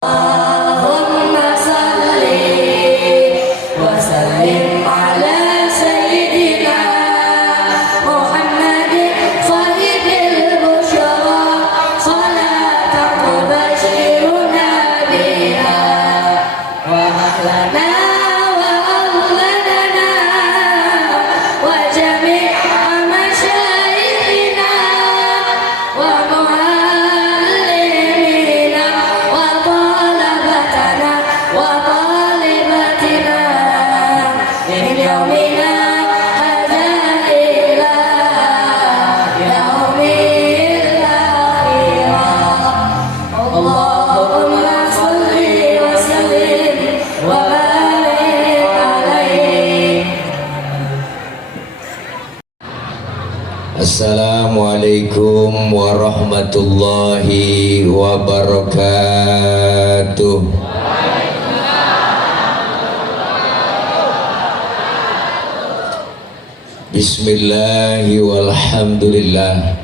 Allahumma salli wa sallim ala sayyidina Muhammadin sahibil busyara salatan tubashiruna biha wa ahlana wa ahlanana wa jami'a masyayikhina wa muallimina wa talabatana wa talibatina min yaumina hadha ila yaumil akhirah. Allahumma salli wa sallim wa barik alaihi. Assalamualaikum warahmatullahi wabarakatuh. Bismillahi walhamdulillah.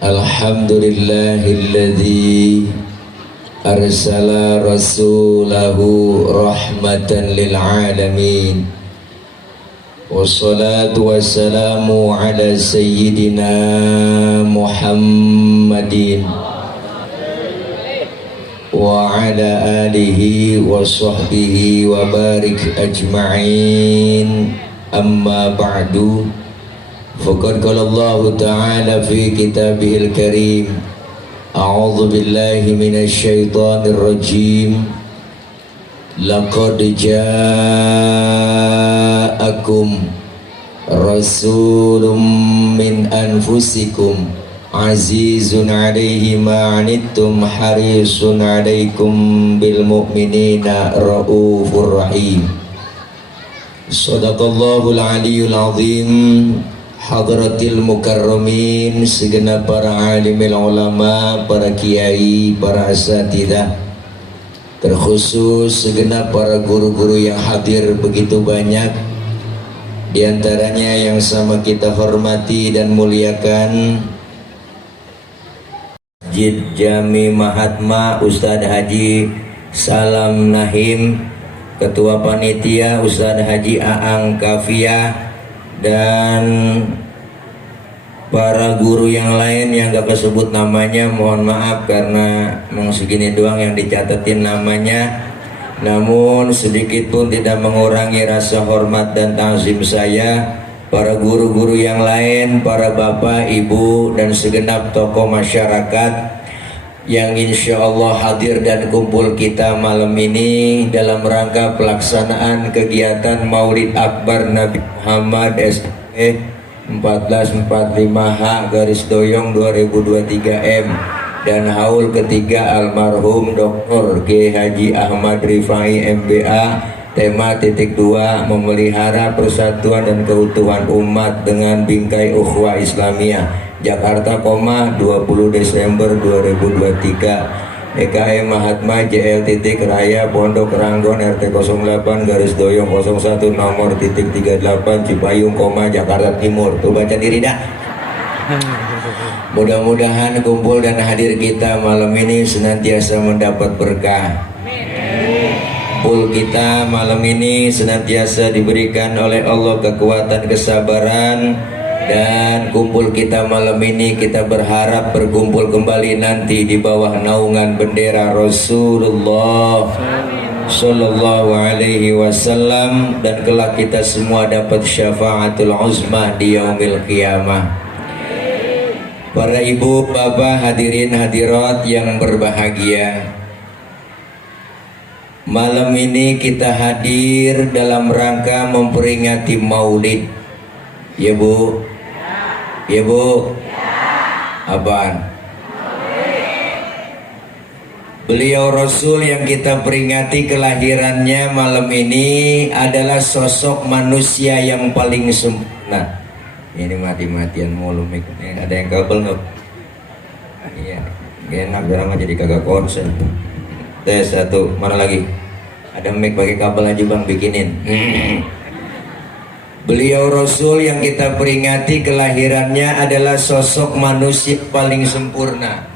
Alhamdulillahilladzi arsala rasulahu rahmatan lil alamin. Wassalatu wassalamu ala sayyidina Muhammadin wa ala alihi wa sahbihi wa barik ajma'in. Amma ba'du, faqad qala Allah ta'ala fi kitabihil karim, a'udzu billahi minasy syaithanir rajim. Laqad ja'akum rasulun min anfusikum azizun 'alaihi ma 'anittum harisun 'alaikum bil mu'minina raufur rahim. Shadaqallahul aliyyul azim. Hadratil mukarramin, segenap para alimil ulama, para kiai, para asatidzah, terkhusus segenap para guru-guru yang hadir begitu banyak. Di antaranya yang sama kita hormati dan muliakan Masjid Jami Mahatma Ustadz Haji Salam Nahim, Ketua Panitia Ustadz Haji Aang Kafiyah, dan para guru yang lain yang gak kesebut namanya, mohon maaf karena mau segini doang yang dicatetin namanya. Namun sedikit pun tidak mengurangi rasa hormat dan ta'zim saya. Para guru-guru yang lain, para bapak, ibu, dan segenap tokoh masyarakat yang insya Allah hadir dan kumpul kita malam ini dalam rangka pelaksanaan kegiatan Maulid Akbar Nabi Muhammad SE 1445H garis doyong 2023 M dan haul ketiga almarhum Dr. G. Haji Ahmad Rifai MBA. Tema titik 2, memelihara persatuan dan keutuhan umat dengan bingkai ukhuwah Islamiyah, Jakarta, 20 Desember 2023. EKM Mahatma JL titik Raya Pondok Ranggon RT 08 garis doyong 01 nomor titik 38 Cipayung, Jakarta Timur. Tuh baca diri dah. Mudah-mudahan kumpul dan hadir kita malam ini senantiasa mendapat berkah. Kumpul kita malam ini senantiasa diberikan oleh Allah kekuatan kesabaran, dan kumpul kita malam ini kita berharap berkumpul kembali nanti di bawah naungan bendera Rasulullah Sallallahu Alaihi Wasallam, dan kelak kita semua dapat syafaatul uzma di yaumil qiyamah. Para ibu, bapak, hadirin hadirat yang berbahagia, malam ini kita hadir dalam rangka memperingati Maulid. Ya Bu? Ya Bu? Apaan? Beliau Rasul yang kita peringati kelahirannya malam ini adalah sosok manusia yang paling sempurna. Ini mati-matian mulu mik. Ada yang kabel nggak? Iya, gak enak drama jadi kagak konsen. Tes satu, mana lagi? Ada mic pakai kabel aja bang, bikinin. Beliau Rasul yang kita peringati kelahirannya adalah sosok manusia paling sempurna.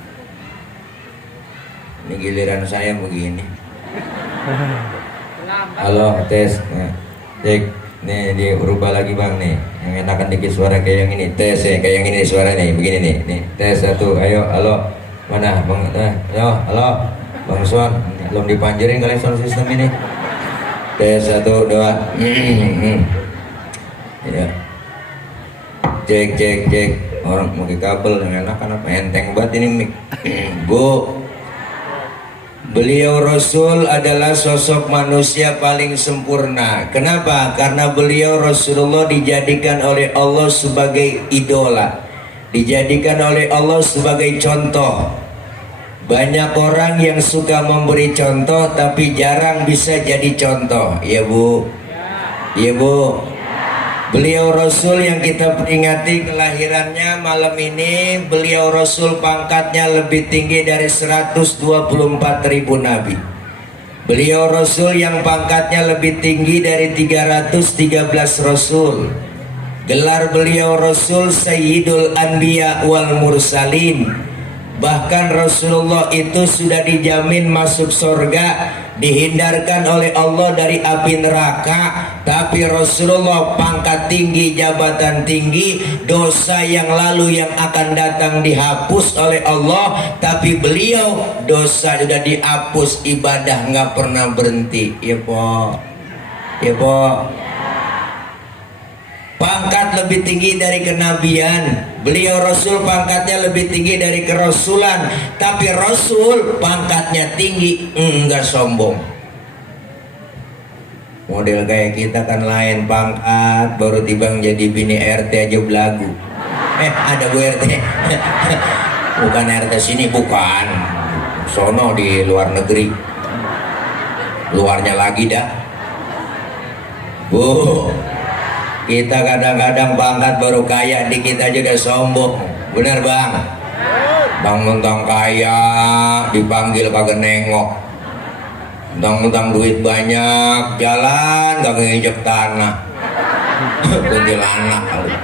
Ini giliran saya begini. Halo, tes. Nah, cek. Nih dirubah lagi bang nih. Yang enakan dikit suara kayak yang ini. Tes ya, kayak yang ini suara nih. Begini nih. Nih tes satu. Ayo, halo. Mana bang? Ayo, halo. Bang Suan. Belum dipanjerin kali sound system ini. Tes satu dua. Ya. Cek. Orang pakai kabel yang enakan apa? Enteng banget ini mic. Bu. Beliau Rasul adalah sosok manusia paling sempurna. Kenapa? Karena beliau Rasulullah dijadikan oleh Allah sebagai idola, dijadikan oleh Allah sebagai contoh. Banyak orang yang suka memberi contoh tapi jarang bisa jadi contoh. Ya Bu, ya Bu. Beliau Rasul yang kita peringati kelahirannya malam ini, beliau Rasul pangkatnya lebih tinggi dari 124.000 nabi. Beliau Rasul yang pangkatnya lebih tinggi dari 313 Rasul. Gelar beliau Rasul Sayyidul Anbiya wal Mursalin. Bahkan Rasulullah itu sudah dijamin masuk surga, dihindarkan oleh Allah dari api neraka. Tapi Rasulullah pangkat tinggi, jabatan tinggi, dosa yang lalu yang akan datang dihapus oleh Allah. Tapi beliau dosa sudah dihapus, ibadah nggak pernah berhenti. Ya po, ya po. Pangkat lebih tinggi dari kenabian. Beliau Rasul pangkatnya lebih tinggi dari kerasulan. Tapi Rasul pangkatnya tinggi, enggak sombong. Model kayak kita kan lain pangkat, baru tibang jadi bini RT aja belagu. Ada Bu RT. Bukan RT sini, bukan. Sono di luar negeri. Luarnya lagi dah. Bu, kita kadang-kadang pangkat baru kaya dikit aja udah sombong. Bener bang? Bang mentang kaya dipanggil kagak nengok. Mentang-mentang duit banyak jalan kagak nginjek tanah. Kuntilanak kali.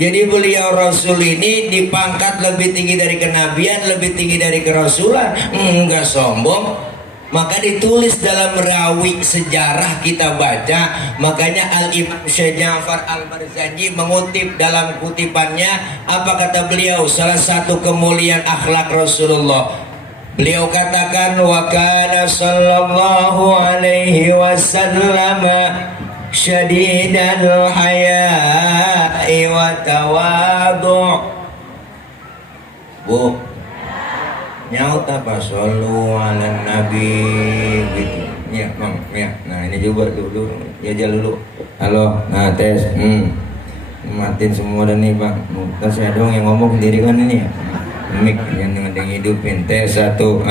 Jadi beliau Rasul ini dipangkat lebih tinggi dari kenabian, lebih tinggi dari kerasulan. Enggak sombong. Maka ditulis dalam rawi sejarah kita baca. Makanya Al-Imam Syekh Ja'far Al-Barzanji mengutip dalam kutipannya, apa kata beliau? Salah satu kemuliaan akhlak Rasulullah, beliau katakan, wa kana sallallahu alaihi wasallam syadidal haya'i wa tawadu'. Bu, nyaut apa? Sallu ala nabi gitu. Ya bang, ya. Nah ini coba dulu, ya aja dulu. Halo, nah tes. Matiin semua dan nih bang. Terus saya dong yang ngomong sendiri kan ini ya. Mic yang hidupin. Tes satu.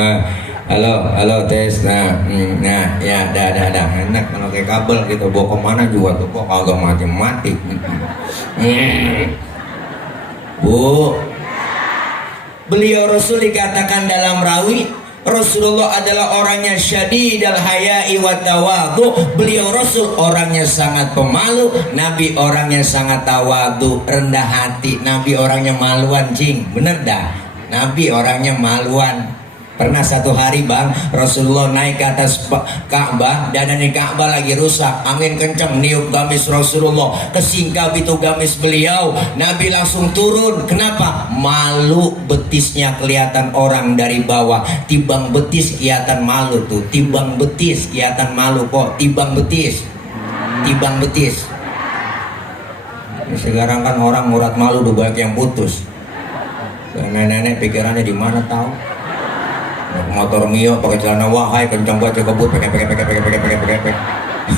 Halo tes. Nah ya, dah. Enak kalau kayak kabel gitu. Bawa kemana juga tuh kok kagak mati. Bu. Beliau Rasul dikatakan dalam rawi, Rasulullah adalah orangnya syadidal haya'i wa tawadhu. Beliau Rasul orangnya sangat pemalu, Nabi orangnya sangat tawadhu, rendah hati. Nabi orangnya maluan, cing. Bener dah. Nabi orangnya maluan. Pernah satu hari bang, Rasulullah naik ke atas Ka'bah, dan di Ka'bah lagi rusak, angin kencang niup gamis Rasulullah, kesingkap itu gamis beliau. Nabi langsung turun. Kenapa? Malu, betisnya kelihatan orang dari bawah. Tibang betis kelihatan malu tuh. Tibang betis kelihatan malu kok. Tibang betis. Sekarang kan orang murad malu udah banyak yang putus. Nenek-nenek pikirannya di mana tahu? Motor Mio pakai celana wahai kencang banget kebut pakai.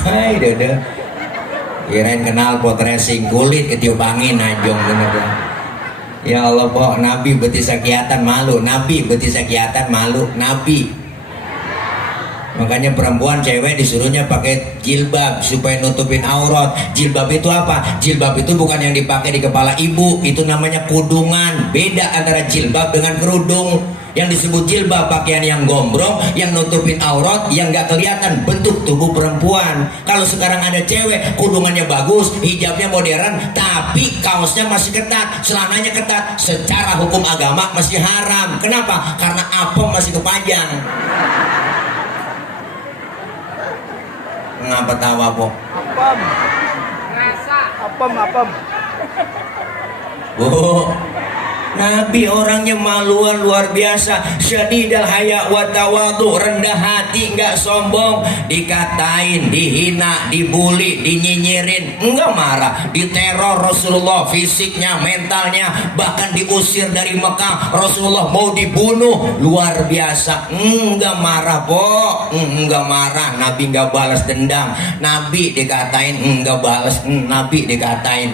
Hai dada. Kirain kenal pot racing kulit ketiup angin najong bener. Ya Allah kok Nabi betisnya kelihatan malu, Nabi betisnya kelihatan malu, Nabi. Makanya perempuan cewek disuruhnya pakai jilbab supaya nutupin aurat. Jilbab itu apa? Jilbab itu bukan yang dipakai di kepala ibu, itu namanya kudungan. Beda antara jilbab dengan kerudung. Yang disebut jilbab pakaian yang gombrong, yang nutupin aurat, yang gak kelihatan bentuk tubuh perempuan. Kalau sekarang ada cewek kudungannya bagus, hijabnya modern, tapi kaosnya masih ketat, celananya ketat, secara hukum agama masih haram. Kenapa? Karena apem masih kepajang. Ngapa tawa po? Apam. Rasa. Apam. Bu, Nabi orangnya maluan luar biasa, syadidal haya wa tawadhu, rendah hati, nggak sombong. Dikatain, dihina, dibully, dinyinyirin, enggak marah. Diteror Rasulullah, fisiknya, mentalnya, bahkan diusir dari Mekah. Rasulullah mau dibunuh, luar biasa, enggak marah po, enggak marah. Nabi nggak balas dendam. Nabi dikatain, enggak balas. Nabi dikatain.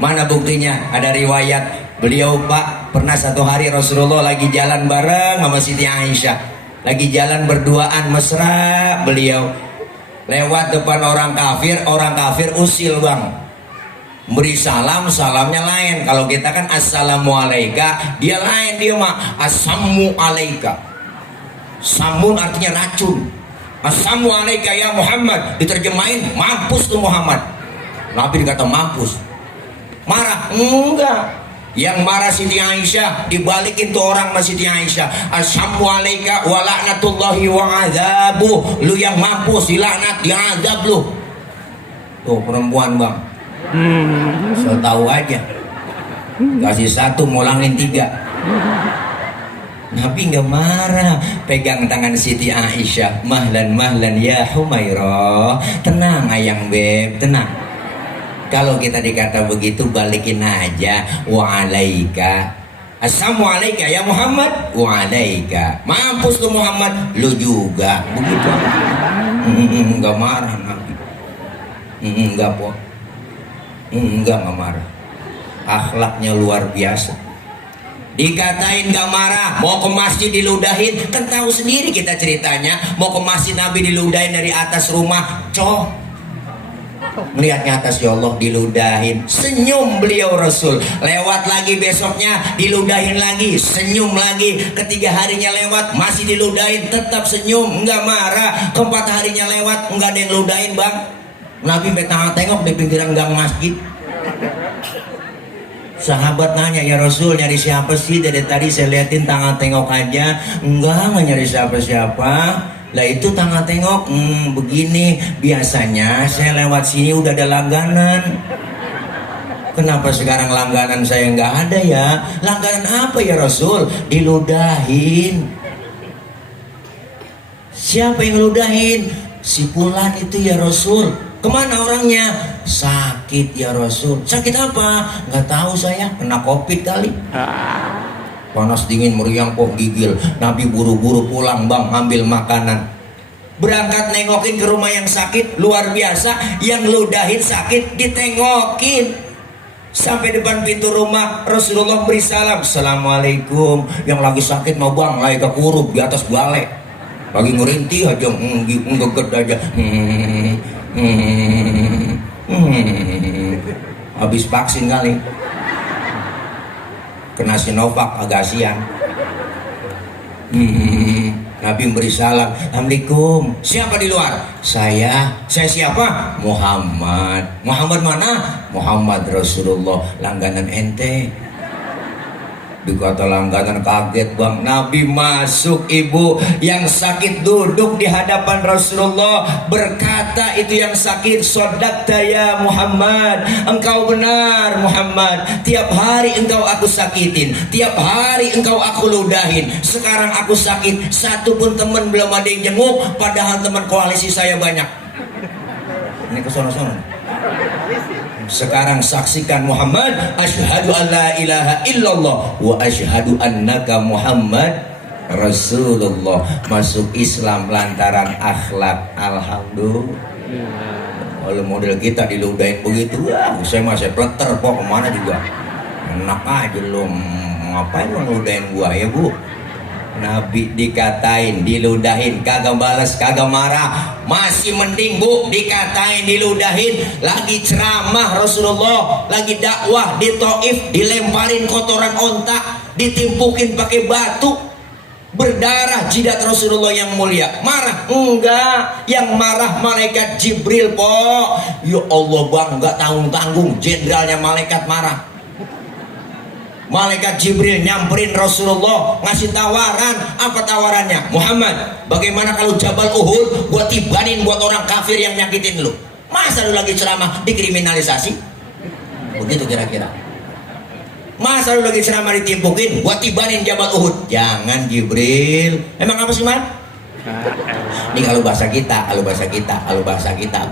Mana buktinya? Ada riwayat. Beliau Pak pernah satu hari Rasulullah lagi jalan bareng sama Siti Aisyah, lagi jalan berduaan mesra. Beliau lewat depan orang kafir usil bang, beri salam, salamnya lain. Kalau kita kan assalamualaika, dia lain, dia mah assamu alaika. Samun artinya racun. Assamu alaika ya Muhammad, diterjemahin mampus tuh Muhammad. Nabi dikata mampus. Marah? Enggak. Yang marah Siti Aisyah, dibalikin tuh orang sama Siti Aisyah. Assalamualaikum wa la'natullahi wa azabuh. Lu yang mampus, dilaknat, diazab lu. Tuh perempuan bang, so tahu aja, kasih satu ngulangin tiga. Nabi nggak marah, pegang tangan Siti Aisyah, mahlan ya Humairah, tenang ayang beb, tenang. Kalau kita dikata begitu balikin aja, wa'alaika. Assalamualaikum ya Muhammad, wa'alaika. Mampus tuh Muhammad, lu juga. Begitu. Enggak marah Nabi. Enggak po. Enggak marah. Akhlaknya luar biasa. Dikatain gak marah, mau ke masjid diludahin. Kan tahu sendiri kita ceritanya, mau ke masjid Nabi diludahin dari atas rumah, melihatnya atas, ya Allah, diludahin, senyum beliau Rasul. Lewat lagi besoknya, diludahin lagi, senyum lagi. Ketiga harinya lewat, masih diludahin, tetap senyum, enggak marah. Keempat harinya lewat, enggak ada yang ludahin bang. Nabi betang tengok di pinggiran gang masjid. Sahabat nanya, ya Rasul, nyari siapa sih? Dari tadi saya liatin tangan tengok aja. Enggak nyari siapa-siapa. Lah itu tangga tengok, begini. Biasanya saya lewat sini udah ada langganan. Kenapa sekarang langganan saya nggak ada ya? Langganan apa ya Rasul? Diludahin. Siapa yang ngeludahin? Si Fulan itu ya Rasul. Kemana orangnya? Sakit ya Rasul. Sakit apa? Nggak tahu saya. Kena COVID kali. Panas dingin meriang kok gigil. Nabi buru-buru pulang bang, ambil makanan. Berangkat nengokin ke rumah yang sakit, luar biasa. Yang ludahin sakit ditengokin. Sampai depan pintu rumah, Rasulullah beri salam, Assalamualaikum. Yang lagi sakit mau bang, lagi kekurup di atas balai, lagi ngerintih aja, ngeget aja. Habis vaksin kali, kena Sinovac, agak siang. Nabi beri salam, Assalamualaikum. Siapa di luar? Saya siapa? Muhammad. Muhammad mana? Muhammad Rasulullah, langganan ente. Dikata langganan, kaget bang. Nabi masuk, ibu yang sakit duduk di hadapan Rasulullah, berkata itu yang sakit, sodakta ya Muhammad, engkau benar Muhammad, tiap hari engkau aku sakitin, tiap hari engkau aku ludahin. Sekarang aku sakit, satu pun teman belum ada yang jenguk, padahal teman koalisi saya banyak. Ini kesono-sono. Sekarang saksikan Muhammad, asyhadu an la ilaha illallah wa asyhadu annaka Muhammad Rasulullah. Masuk Islam lantaran akhlak. Alhamdulillah. Kalau model kita diludahin begitu, saya masih pleter kok, kemana juga enak aja lo, ngapain lo ngeludahin gua ya bu. Nabi dikatain, diludahin, kagak balas, kagak marah, masih mending bu. Dikatain, diludahin, lagi ceramah Rasulullah, lagi dakwah di Taif, dilemparin kotoran onta, ditimpukin pakai batu, berdarah jidat Rasulullah yang mulia. Marah? Enggak, yang marah malaikat Jibril po. Ya Allah bang, enggak tanggung-tanggung, jenderalnya malaikat marah. Malaikat Jibril nyamperin Rasulullah, ngasih tawaran. Apa tawarannya? Muhammad, bagaimana kalau Jabal Uhud gua tibanin buat orang kafir yang nyakitin lu? Masa lu lagi ceramah dikriminalisasi? Begitu kira-kira. Masa lu lagi ceramah ditimpukin, gua tibanin Jabal Uhud? Jangan Jibril. Emang apa sih man? Ini kalau bahasa kita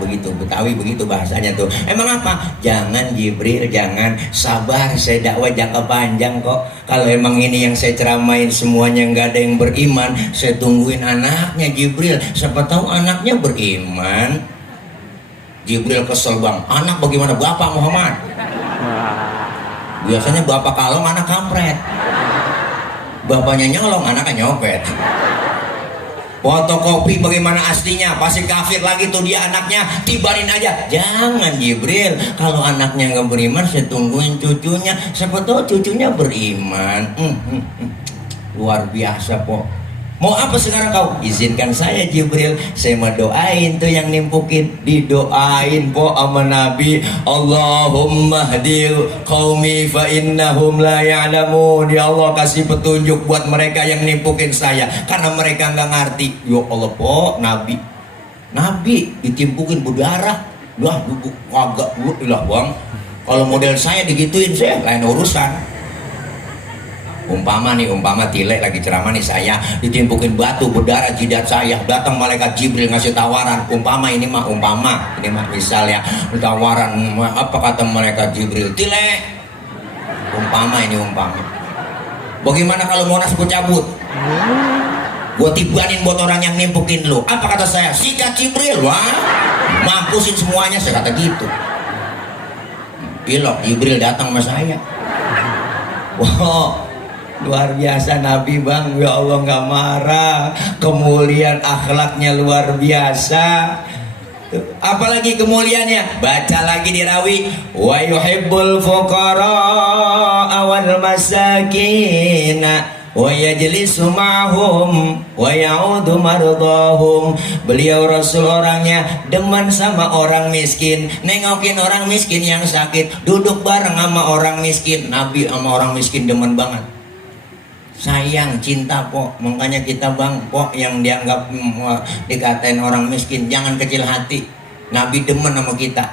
begitu, Betawi begitu bahasanya tuh. Emang apa? Jangan Jibril, jangan. Sabar, saya dakwah jangka panjang kok. Kalau emang ini yang saya ceramain semuanya nggak ada yang beriman, saya tungguin anaknya Jibril. Siapa tahu anaknya beriman. Jibril kesel bang. Anak bagaimana? Bapak Muhammad. Biasanya bapak kalong, anak kampret. Bapaknya nyolong, anaknya nyopet. Fotokopi bagaimana aslinya? Pasti kafir lagi tuh dia anaknya, tibarin aja. Jangan Jibril, kalau anaknya nggak beriman saya tungguin cucunya. Siapa tahu cucunya beriman. Luar biasa po. Mau apa sekarang kau? Izinkan saya Jibril, saya mau doain tuh yang nimpukin. Didoain po sama Nabi. Allahumma hadil qaumi fa innahum la ya'lamun. Ya Allah kasih petunjuk buat mereka yang nimpukin saya, karena mereka nggak ngerti. Ya Allah po, Nabi ditimpukin berdarah. Lah kagak lah bang. Kalau model saya digituin saya lain urusan. Umpama Tilek lagi ceramah nih, saya ditimpukin batu berdarah jidat saya, datang malaikat Jibril ngasih tawaran. Umpama misal ya, tawaran. Apa kata malaikat Jibril? Tilek, umpama. Bagaimana kalau Monas gue cabut? Gue tibanin buat orang yang nimpukin lu. Apa kata saya? Sikat Jibril, wah, mampusin semuanya, saya kata gitu. Ilok Jibril datang sama saya. Wow, luar biasa Nabi bang. Ya Allah nggak marah, kemuliaan akhlaknya luar biasa. Apalagi kemuliaannya, baca lagi di rawi, wa yuhibbul fuqara wal masakin wa yajlisu ma'hum wa ya'udu mardahum. Beliau Rasul orangnya demen sama orang miskin, nengokin orang miskin yang sakit, duduk bareng sama orang miskin. Nabi sama orang miskin demen banget, sayang, cinta po. Makanya kita bang po yang dianggap dikatain orang miskin, jangan kecil hati. Nabi demen sama kita.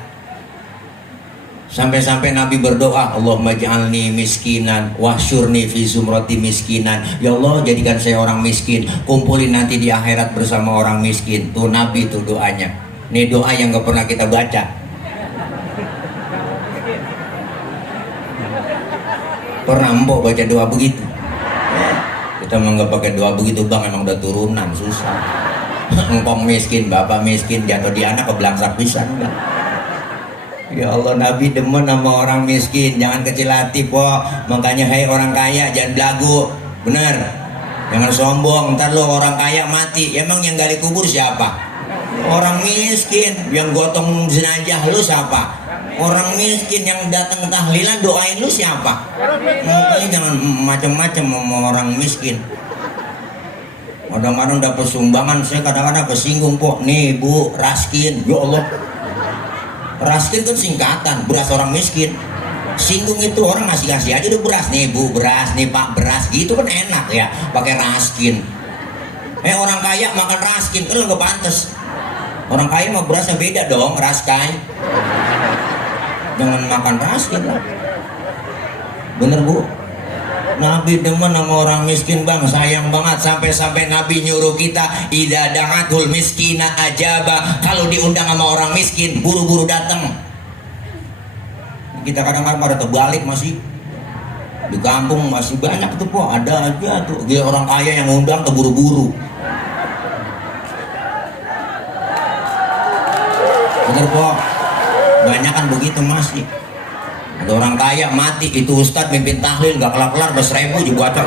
Sampai-sampai Nabi berdoa, Allahumma ja'alni miskinan wahsyurni fi zumrati miskinan. Ya Allah jadikan saya orang miskin, kumpulin nanti di akhirat bersama orang miskin. Tuh Nabi tuh doanya. Ini doa yang gak pernah kita baca. Pernah mbok baca doa begitu? Kita emang gak pakai doa begitu bang, emang udah turunan susah. Engkong miskin, bapak miskin, jatuh di anak kebelangsak pisan. Ya Allah, Nabi demen sama orang miskin, jangan kecil hati po. Makanya hai orang kaya jangan belagu, bener, jangan sombong. Ntar lo orang kaya mati, emang yang gali kubur siapa? Orang miskin. Yang gotong jenazah lu siapa? Orang miskin. Yang datang tahlilan doain lu siapa? Makanya jangan macam-macam sama orang miskin. Kadang-kadang dapat sumbangan, saya kadang-kadang kesinggung po. Nih Bu Raskin, ya Allah, Raskin kan singkatan beras orang miskin. Singgung itu orang ngasih aja udah beras. Nih Bu beras, nih Pak beras, gitu kan enak ya pakai Raskin. Orang kaya makan Raskin kan nggak pantas. Orang kaya mah berasnya beda dong, Raskai. Jangan makan Raskin lah, bener Bu. Nabi demen sama orang miskin bang, sayang banget. Sampai-sampai Nabi nyuruh kita, idza da'atul miskina ajaba. Kalau diundang sama orang miskin, buru-buru datang. Kita kadang-kadang pada terbalik, masih di kampung masih banyak tuh po, ada aja tuh dia orang kaya yang undang terburu-buru. Bener po, banyak kan begitu masih. Ada orang kaya mati, itu ustadz mimpin tahlil gak kelar-kelar, udah 1000 juga baca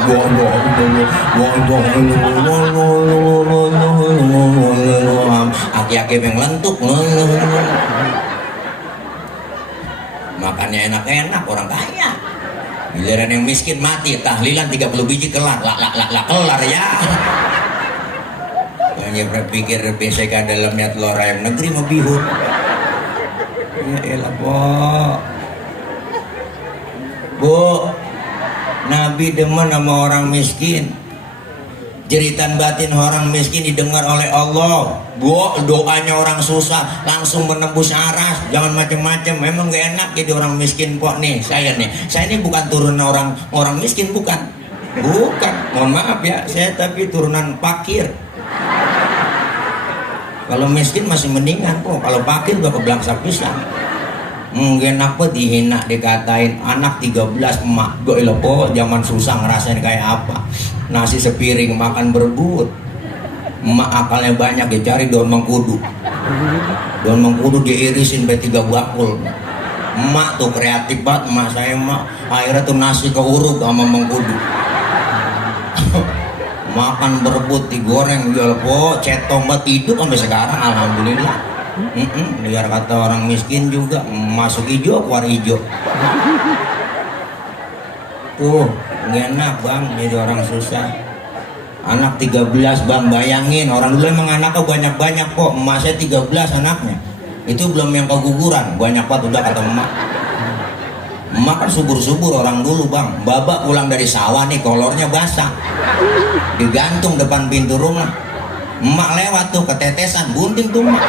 aki-aki yang lentuk. Makannya enak-enak orang kaya. Giliran yang miskin mati, tahlilan 30 biji kelar, kelar ya. Hanya berpikir BCK dalamnya telur ayam negeri mau bihun. Ya elah Bu, Nabi demen sama orang miskin. Jeritan batin orang miskin didengar oleh Allah. Bu, doanya orang susah langsung menembus aras. Jangan macem-macem. Memang gak enak jadi orang miskin kok nih. Saya ini bukan turunan orang miskin, bukan. Mohon maaf ya, saya tapi turunan fakir. Kalau miskin masih mendingan kok. Kalau fakir udah kebelangsak pisang. Enak banget dihina, dikatain anak 13 emak. Gue po, zaman susah ngerasain kayak apa. Nasi sepiring makan berebut. Emak akalnya banyak, dia cari daun mengkudu. Daun mengkudu diirisin sampai 3 bakul. Emak tuh kreatif banget, emak saya akhirnya tuh nasi keuruk sama mengkudu. Makan berebut, digoreng, jual po, cetong banget, hidup sampai sekarang alhamdulillah. Biar kata orang miskin juga masuk hijau keluar hijau. Tuh enak bang jadi orang susah. Anak 13 bang, bayangin orang dulu emang anaknya banyak-banyak kok. Emak saya 13 anaknya, itu belum yang keguguran, banyak banget udah kata emak. Emak kan subur-subur orang dulu bang. Babak pulang dari sawah nih kolornya basah, digantung depan pintu rumah. Emak lewat tuh ketetesan, bunting tuh emak.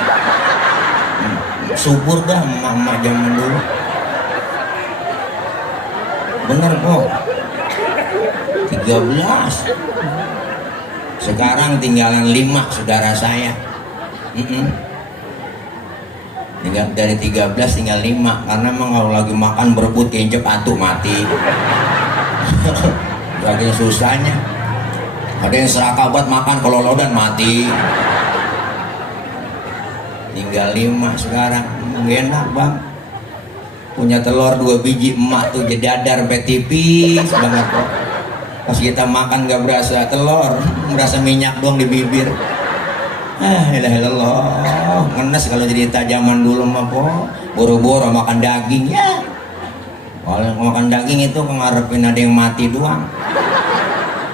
Subur dah emak-emak zaman dulu. Bener kok 13. Sekarang tinggalan 5 saudara saya. Tinggal dari 13 tinggal 5. Karena emang kalau lagi makan berebut kencep atuh mati. Saking susahnya. Ada yang serakah buat makan kelolodan mati. Tinggal 5 sekarang. Enak bang, punya telur 2 biji emak tuh jadi dadar tipis banget kok. Pas kita makan gak berasa telur, berasa minyak doang di bibir. Ilah ngenes kalau jadi zaman dulu mah po. Boro-boro makan daging ya. Kalau makan daging itu ngarepin ada yang mati doang.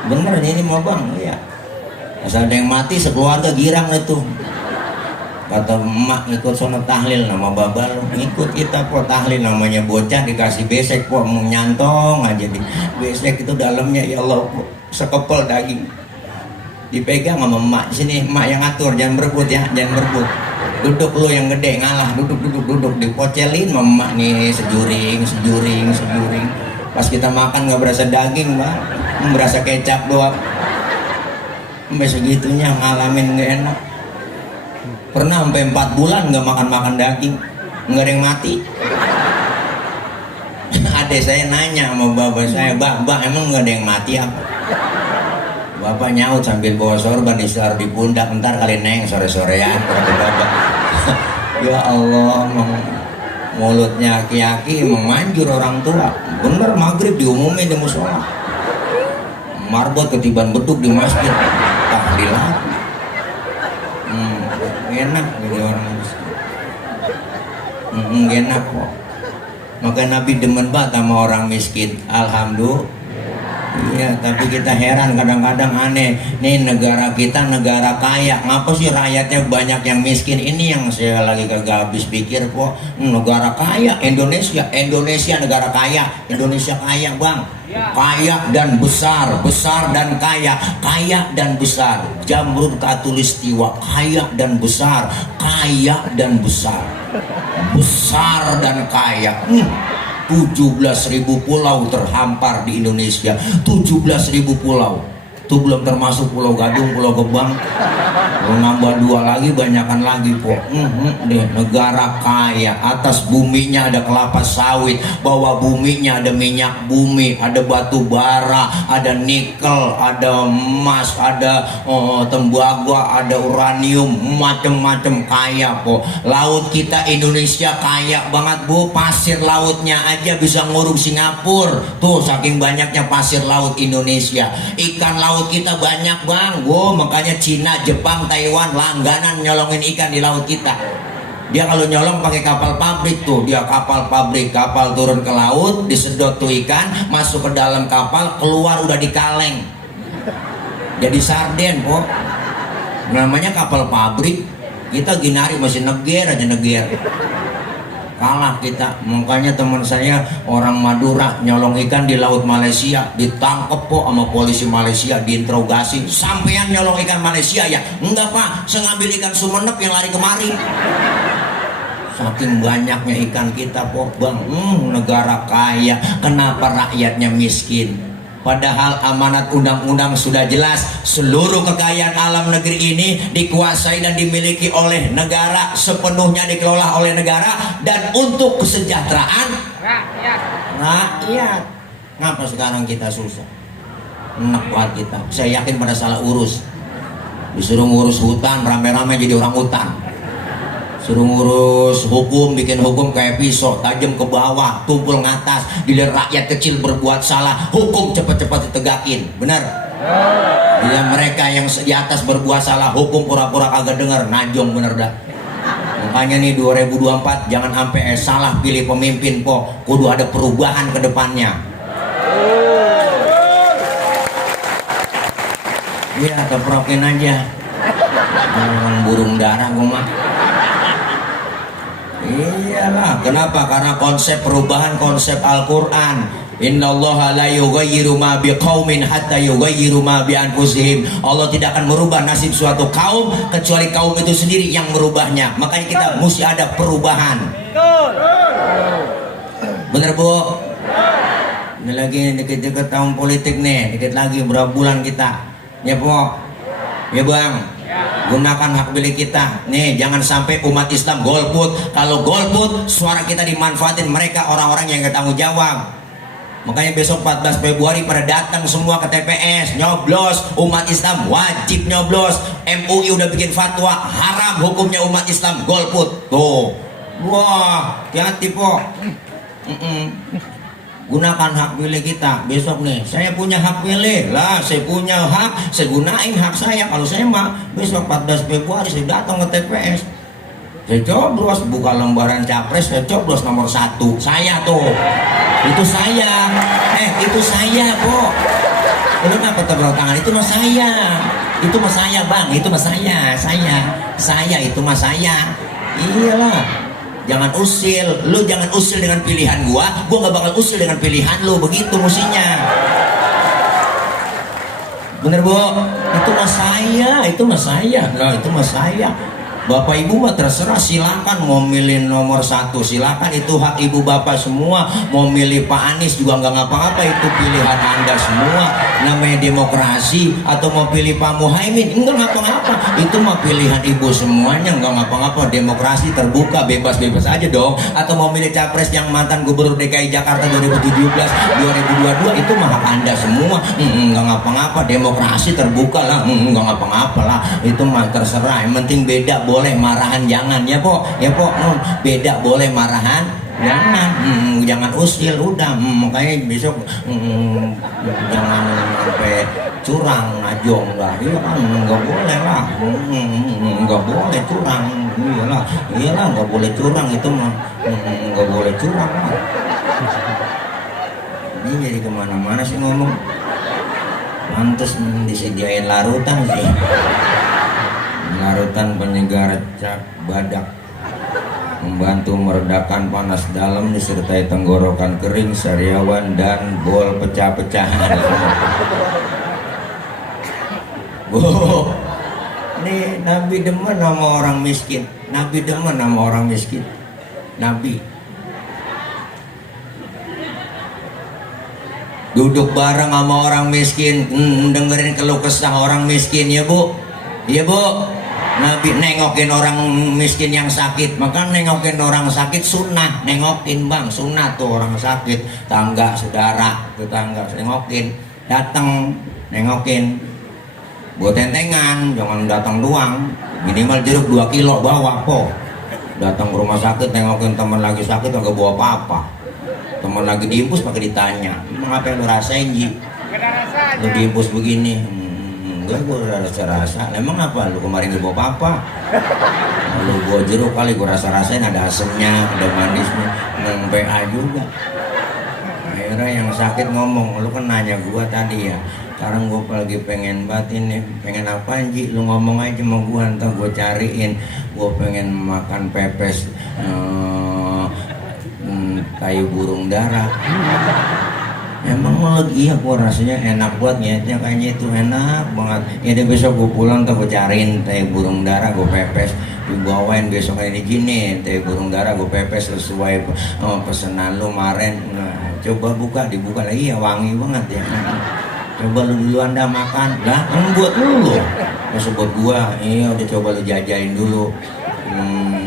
Bener ini mah bang ya. Asal ada yang mati sekeluarga girang itu. Kata emak ikut sono tahlil nama babal, ikut kita kok tahlil namanya bocah dikasih besek kok nyantong aja di besek itu dalamnya ya Allah sekepel daging dipegang sama emak. Di sini emak yang ngatur, jangan berebut ya, jangan berebut, duduk lu yang gede ngalah, duduk dipocelin sama emak nih sejuring. Pas kita makan nggak berasa daging bang, berasa kecap doang. Sampai segitunya ngalamin nggak enak. Pernah sampai 4 bulan nggak makan daging, nggak ada yang mati. Adek saya nanya sama bapak saya, Bak, emang nggak ada yang mati apa? Bapak nyaut sambil bawa sorban ditaruh di pundak, ntar kali neng sore-sorean kata bapak. Ya Allah, mulutnya aki-aki memanjur orang tua. Bener maghrib diumumin di musola, marbot ketiban beduk di masjid, tahlilan. Enak jadi orang miskin. Enak kok. Maka Nabi demen banget sama orang miskin. Alhamdulillah. Iya, tapi kita heran kadang-kadang aneh. Nih negara kita negara kaya, ngapa sih rakyatnya banyak yang miskin? Ini yang saya lagi kagak habis pikir kok. Negara kaya Indonesia negara kaya. Indonesia kaya bang. Kaya dan besar dan kaya dan besar. Jamrud Katulistiwa, kaya dan besar dan kaya. 17.000 pulau terhampar di Indonesia. 17.000 pulau. Itu belum termasuk Pulau Gadung, Pulau Gebang. Kalau nambah 2 lagi, banyakan lagi po. Deh, negara kaya. Atas buminya ada kelapa sawit, bawah buminya ada minyak bumi, ada batu bara, ada nikel, ada emas, ada tembaga, ada uranium, macem-macem kaya po. Laut kita Indonesia kaya banget bu. Pasir lautnya aja bisa nguruk Singapura. Tuh saking banyaknya pasir laut Indonesia. Ikan laut kita banyak bang. Makanya Cina, Jepang, Taiwan langganan nyolongin ikan di laut kita. Dia kalau nyolong pakai kapal pabrik tuh, dia kapal pabrik, kapal turun ke laut, disedot tuh ikan, masuk ke dalam kapal, keluar udah di kaleng. Jadi sarden kok. Namanya kapal pabrik. Kita ginari masih neger aja neger. Kalah kita. Makanya teman saya orang Madura nyolong ikan di laut Malaysia, ditangkep kok sama polisi Malaysia, diinterogasi. Sampean nyolong ikan Malaysia ya? Enggak pak, saya ngambil ikan Sumenep yang lari kemari. Saking banyaknya ikan kita kok bang. Negara kaya, kenapa rakyatnya miskin? Padahal amanat undang-undang sudah jelas, seluruh kekayaan alam negeri ini dikuasai dan dimiliki oleh negara, sepenuhnya dikelola oleh negara dan untuk kesejahteraan rakyat. Ngapa sekarang kita susah? Enak buat kita. Saya yakin pada salah urus. Disuruh ngurus hutan, rame-rame jadi orang hutan. Suruh ngurus hukum, bikin hukum kayak pisau, tajam ke bawah, tumpul ngatas. Dilihat rakyat kecil berbuat salah, hukum cepat-cepat ditegakin. Bener? Bila mereka yang di atas berbuat salah, hukum pura-pura kagak dengar, najong bener dah. Makanya nih 2024 jangan sampai salah pilih pemimpin po, kudu ada perubahan ke depannya. Iya, keprokin aja. Jangan burung darah gua mah. Iyalah, kenapa? Karena konsep perubahan konsep Al-Quran. Innallaha la yughayyiru ma biqaumin hatta yughayyiru ma bi anfusihim. Allah tidak akan merubah nasib suatu kaum kecuali kaum itu sendiri yang merubahnya. Makanya kita mesti ada perubahan. Bener bu? Ini lagi dikit-dikit tahun politik nih, dikit lagi berapa bulan kita. Ya bu? Ya bang? Gunakan hak pilih kita. Nih jangan sampai umat Islam golput. Kalau golput suara kita dimanfaatin mereka orang-orang yang gak tanggung jawab. Makanya besok 14 Februari pada datang semua ke TPS nyoblos. Umat Islam wajib nyoblos. MUI udah bikin fatwa haram hukumnya umat Islam golput. Tuh. Wah, hati-hati po. Gunakan hak pilih kita. Besok nih saya punya hak pilih lah, saya punya hak, saya gunain hak saya. Kalau saya mah besok 14 Februari saya datang ke TPS, saya coblos, buka lembaran capres, saya coblos nomor 1 saya tuh. Itu saya. Itu saya kok. Lu kenapa tepuk tangan? Itu mah saya. Itu mah saya bang. Itu mah saya. Saya itu mah saya. Iyalah. Jangan usil, lu jangan usil dengan pilihan gua gak bakal usil dengan pilihan lu, begitu mestinya. Bener bu? Itu mah saya, itu mah saya. Nah itu mah saya. Bapak ibu mah terserah, silakan mau milih nomor 1, silakan, itu hak ibu bapak semua. Mau milih Pak Anies juga nggak ngapa-ngapa, itu pilihan anda semua. Namanya demokrasi. Atau mau pilih Pak Muhaimin, enggak ngapa-ngapa, itu mah pilihan ibu semuanya, nggak ngapa-ngapa. Demokrasi terbuka, bebas-bebas aja dong. Atau mau milih capres yang mantan gubernur DKI Jakarta 2017 2022, itu mah hak anda semua. Nggak ngapa-ngapa, demokrasi terbuka lah, nggak ngapa-ngapa lah, itu mah terserah. Yang penting beda boleh, marahan jangan. Ya po, beda boleh, marahan jangan. Jangan usil udah. Makanya besok jangan sampai curang najong lah. Iya kan, nggak boleh lah. Nggak boleh curang. Iyalah nggak boleh curang, itu mah nggak boleh curang lah. Ini jadi kemana-mana sih ngomong. Pantes disediain larutan sih. Larutan penyegar cak badak, membantu meredakan panas dalam disertai tenggorokan kering, sariawan dan bol pecah-pecahan. Nih Nabi demen sama orang miskin. Nabi demen sama orang miskin. Nabi duduk bareng sama orang miskin, dengerin keluh kesah orang miskin. Ya bu, iya bu. Nabi nengokin orang miskin yang sakit. Maka nengokin orang sakit sunnah. Nengokin bang, sunnah tuh orang sakit. Tangga, saudara, tetangga nengokin. Datang, nengokin. Buat tentengan, jangan datang doang. Minimal jeruk 2 kilo bawa po. Datang ke rumah sakit, nengokin teman lagi sakit, nggak bawa apa-apa. Teman lagi diimpus pakai ditanya, emang apa yang lu rasain Ji? Lu diimpus begini. Enggak, gue udah rasa-rasa. Emang apa? Lu kemarin gak bawa apa-apa? Kalau gua jeruk kali gua rasa-rasain ada asemnya, ada manisnya, PA juga. Akhirnya yang sakit ngomong, lu kan nanya gua tadi ya, sekarang gua lagi pengen batin nih, pengen apa Ji? Lu ngomong aja sama gua, ntar gua cariin. Gua pengen makan pepes kayu burung dara. Emang lagi iya gua rasanya enak buat niatnya kayaknya itu enak banget. Ya deh besok gua pulang tuh gua cariin teh burung dara, gua pepes dibawain besok ini gini teh burung dara gua pepes sesuai pesanan lu kemarin. Nah, coba dibuka lagi ya wangi banget ya. Coba lu dulu Anda makan lah, buat lu masa buat gua. Iya udah coba lu jajalin dulu.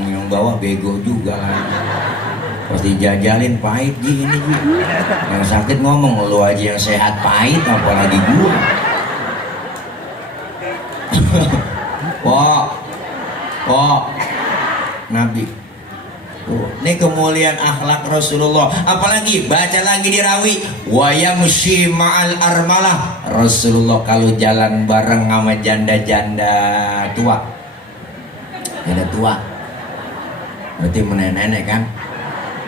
Yang bawa bego juga lah. Pasti jajalin pahit Ji ini Ji. Yang sakit ngomong lu aja yang sehat pahit apalagi gua. Kok Nabi tuh, ini kemuliaan akhlak Rasulullah. Apalagi baca lagi di rawi wa yamshi ma'al armalah. Rasulullah kalau jalan bareng sama janda-janda tua. Janda tua berarti nenek kan.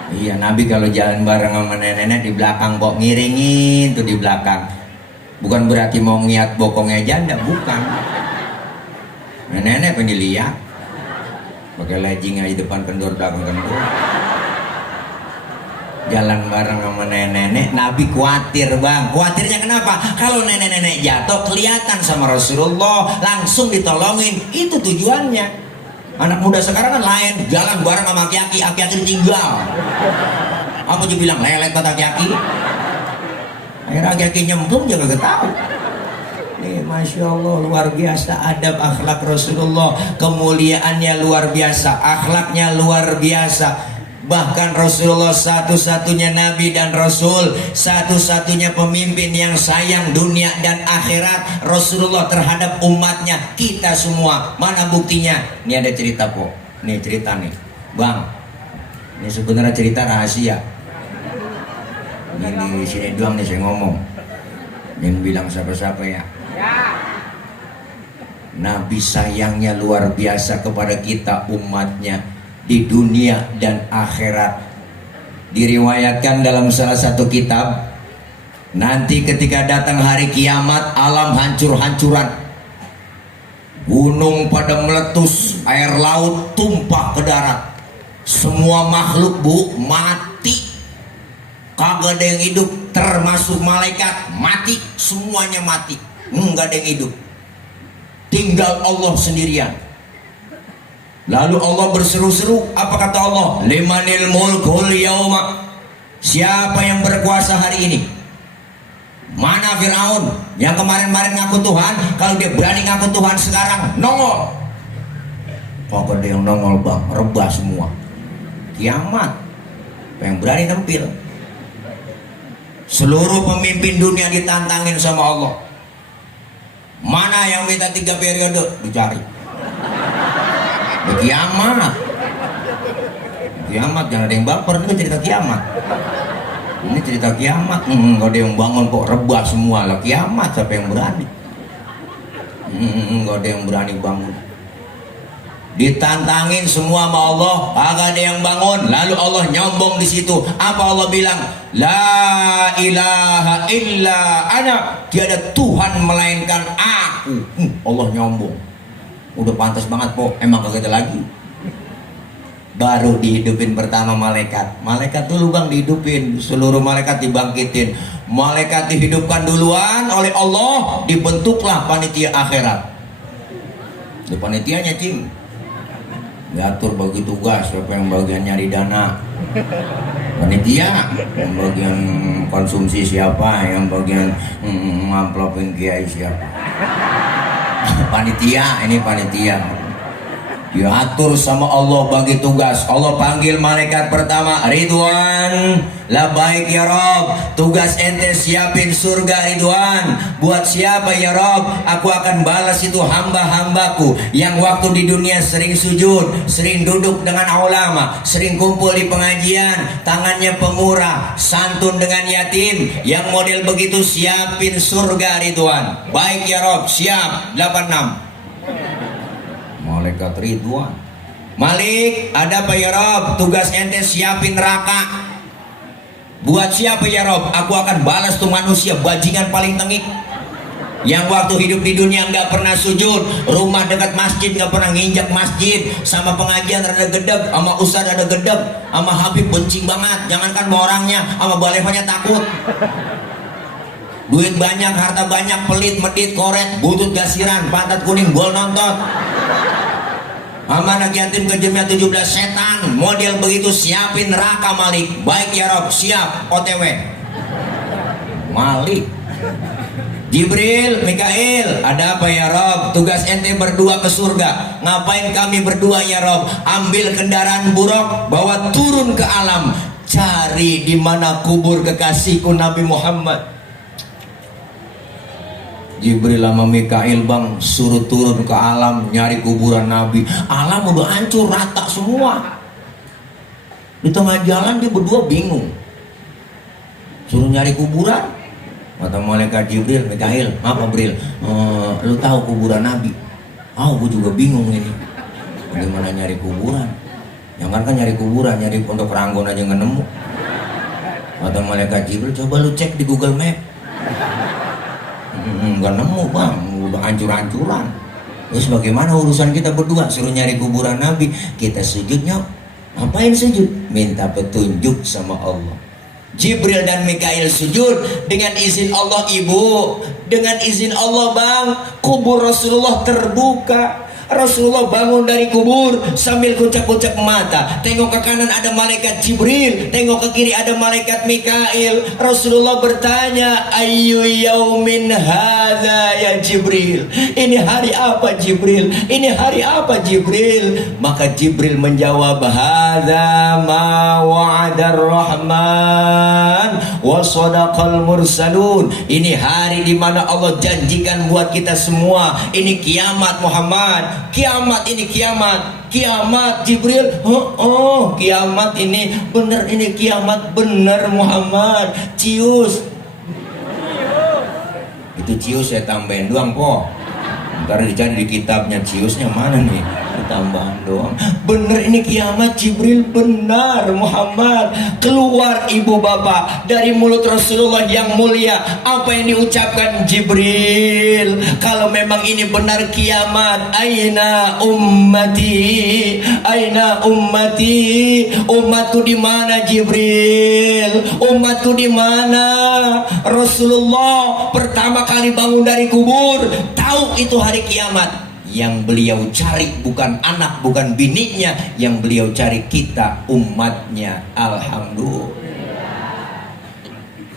Iya, Nabi kalau jalan bareng sama nenek-nenek di belakang kok ngiringin tuh di belakang. Bukan berarti mau ngiat bokongnya janda, bukan. Nenek-nenek pengen dilihat. Pakai legging aja depan kendor, belakang kendor. Jalan bareng sama nenek-nenek, Nabi khawatir bang. Khawatirnya kenapa? Kalau nenek-nenek jatuh kelihatan sama Rasulullah, langsung ditolongin. Itu tujuannya. Anak muda sekarang kan lain, jalan bareng sama aki-aki ditinggal. Apa juga bilang lelet kata aki-aki? Akhirnya aki-aki nyemplung juga gak tahu. Nih, Masya Allah, luar biasa adab akhlak Rasulullah. Kemuliaannya luar biasa, akhlaknya luar biasa. Bahkan Rasulullah satu-satunya Nabi dan Rasul, satu-satunya pemimpin yang sayang dunia dan akhirat. Rasulullah terhadap umatnya, kita semua. Mana buktinya? Ini ada cerita kok. Nih cerita nih bang, ini sebenarnya cerita rahasia. Ini di sini doang nih saya ngomong, jangan bilang siapa-siapa ya. Nabi sayangnya luar biasa kepada kita umatnya di dunia dan akhirat. Diriwayatkan dalam salah satu kitab, nanti ketika datang hari kiamat, alam hancur-hancuran, gunung pada meletus, air laut tumpah ke darat, semua makhluk mati, kagak ada yang hidup, termasuk malaikat mati, semuanya mati, nggak ada yang hidup, tinggal Allah sendirian. Lalu Allah berseru-seru, apa kata Allah? Limanil mulkul yauma. Siapa yang berkuasa hari ini? Mana Fir'aun yang kemarin-kemarin ngaku Tuhan? Kalau dia berani ngaku Tuhan sekarang nongol. Kok ada yang nongol bang? Rebah semua. Kiamat. Yang berani nempil. Seluruh pemimpin dunia ditantangin sama Allah. Mana yang minta 3 periode? Dicari. Kiamat. Kiamat, jangan ada yang baper, ini kan cerita kiamat. Ini cerita kiamat. Gak ada yang bangun kok, rebah semua lah. Kiamat, siapa yang berani? Gak ada yang berani bangun. Ditantangin semua sama Allah, kagak ada yang bangun. Lalu Allah nyombong di situ. Apa Allah bilang? La ilaha illa ana. Tiada Tuhan melainkan aku. Allah nyombong. Udah pantas banget po, emang kagak ada lagi. Baru dihidupin pertama malaikat. Malaikat dulu bang dihidupin, seluruh malaikat dibangkitin. Malaikat dihidupkan duluan oleh Allah, dibentuklah panitia akhirat. Di panitianya cing, diatur bagi tugas, siapa yang bagian nyari dana, panitia, yang bagian konsumsi siapa, yang bagian ngamplopin kiai siapa. Panitia, ini panitia diatur sama Allah bagi tugas. Allah panggil malaikat pertama, Ridwan, labaik ya Rob, tugas ente siapin surga Ridwan. Buat siapa ya Rob? Aku akan balas itu hamba-hambaku yang waktu di dunia sering sujud, sering duduk dengan ulama, sering kumpul di pengajian, tangannya pemurah, santun dengan yatim. Yang model begitu siapin surga Ridwan. Baik ya Rob, siap. 86 malaikat Ridwan Malik, ada apa ya Rob? Tugas ente siapin neraka. Buat siapa ya Rob? Aku akan balas tuh manusia bajingan paling tengik, yang waktu hidup di dunia nggak pernah sujud, rumah dekat masjid nggak pernah nginjak masjid, sama pengajian ada gedeg, sama ustad ada gedeg, sama Habib benci banget, jangankan sama orangnya, sama balefanya takut. Duit banyak, harta banyak, pelit, medit, koret, butut gasiran, pantat kuning, gol nonton. Anak yatim kejamnya 17 setan, model begitu siapin neraka Malik. Baik ya Rob, siap, OTW. Malik. Jibril, Mikail, ada apa ya Rob? Tugas ente berdua ke surga. Ngapain kami berdua ya Rob? Ambil kendaraan buruk, bawa turun ke alam, cari di mana kubur kekasihku Nabi Muhammad. Jibril sama Mikail bang suruh turun ke alam nyari kuburan Nabi. Alam udah hancur rata semua. Di tengah jalan dia berdua bingung, suruh nyari kuburan. Kata malaikat Jibril, Mikail, apa Bril? Lu tahu kuburan Nabi? Gue juga bingung ini. Bagaimana nyari kuburan? Jangan kan nyari kuburan, nyari pondok Ranggon aja nggak nemu. Kata malaikat Jibril, coba lu cek di Google Map. Nggak nemu bang, udah hancur-hancuran. Terus bagaimana urusan kita berdua? Suruh nyari kuburan Nabi, kita sujudnya ngapain sujud? Minta petunjuk sama Allah. Jibril dan Mikail sujud dengan izin Allah ibu, dengan izin Allah bang, kubur Rasulullah terbuka. Rasulullah bangun dari kubur sambil kucap-kucap mata. Tengok ke kanan ada malaikat Jibril, tengok ke kiri ada malaikat Mikail. Rasulullah bertanya, "Ayyu yaumin hadza ya Jibril?" Ini hari apa Jibril? Ini hari apa Jibril? Maka Jibril menjawab, "Hadza ma wa'adar rahman wa sadaqal mursalun." Ini hari di mana Allah janjikan buat kita semua. Ini kiamat Muhammad. Kiamat ini kiamat. Kiamat Jibril. Kiamat ini bener, ini kiamat bener Muhammad. Cius. Itu cius saya tambahin doang po. Ntar dicari di kitabnya ciusnya mana nih. Tambahan doang. Bener ini kiamat Jibril, benar Muhammad. Keluar ibu bapak dari mulut Rasulullah yang mulia. Apa yang diucapkan Jibril? Kalau memang ini benar kiamat, aina ummati, aina ummati, umatku di mana Jibril? Umatku di mana? Rasulullah pertama kali bangun dari kubur, tahu itu hari kiamat. Yang beliau cari bukan anak, bukan bininya, yang beliau cari kita umatnya. Alhamdulillah.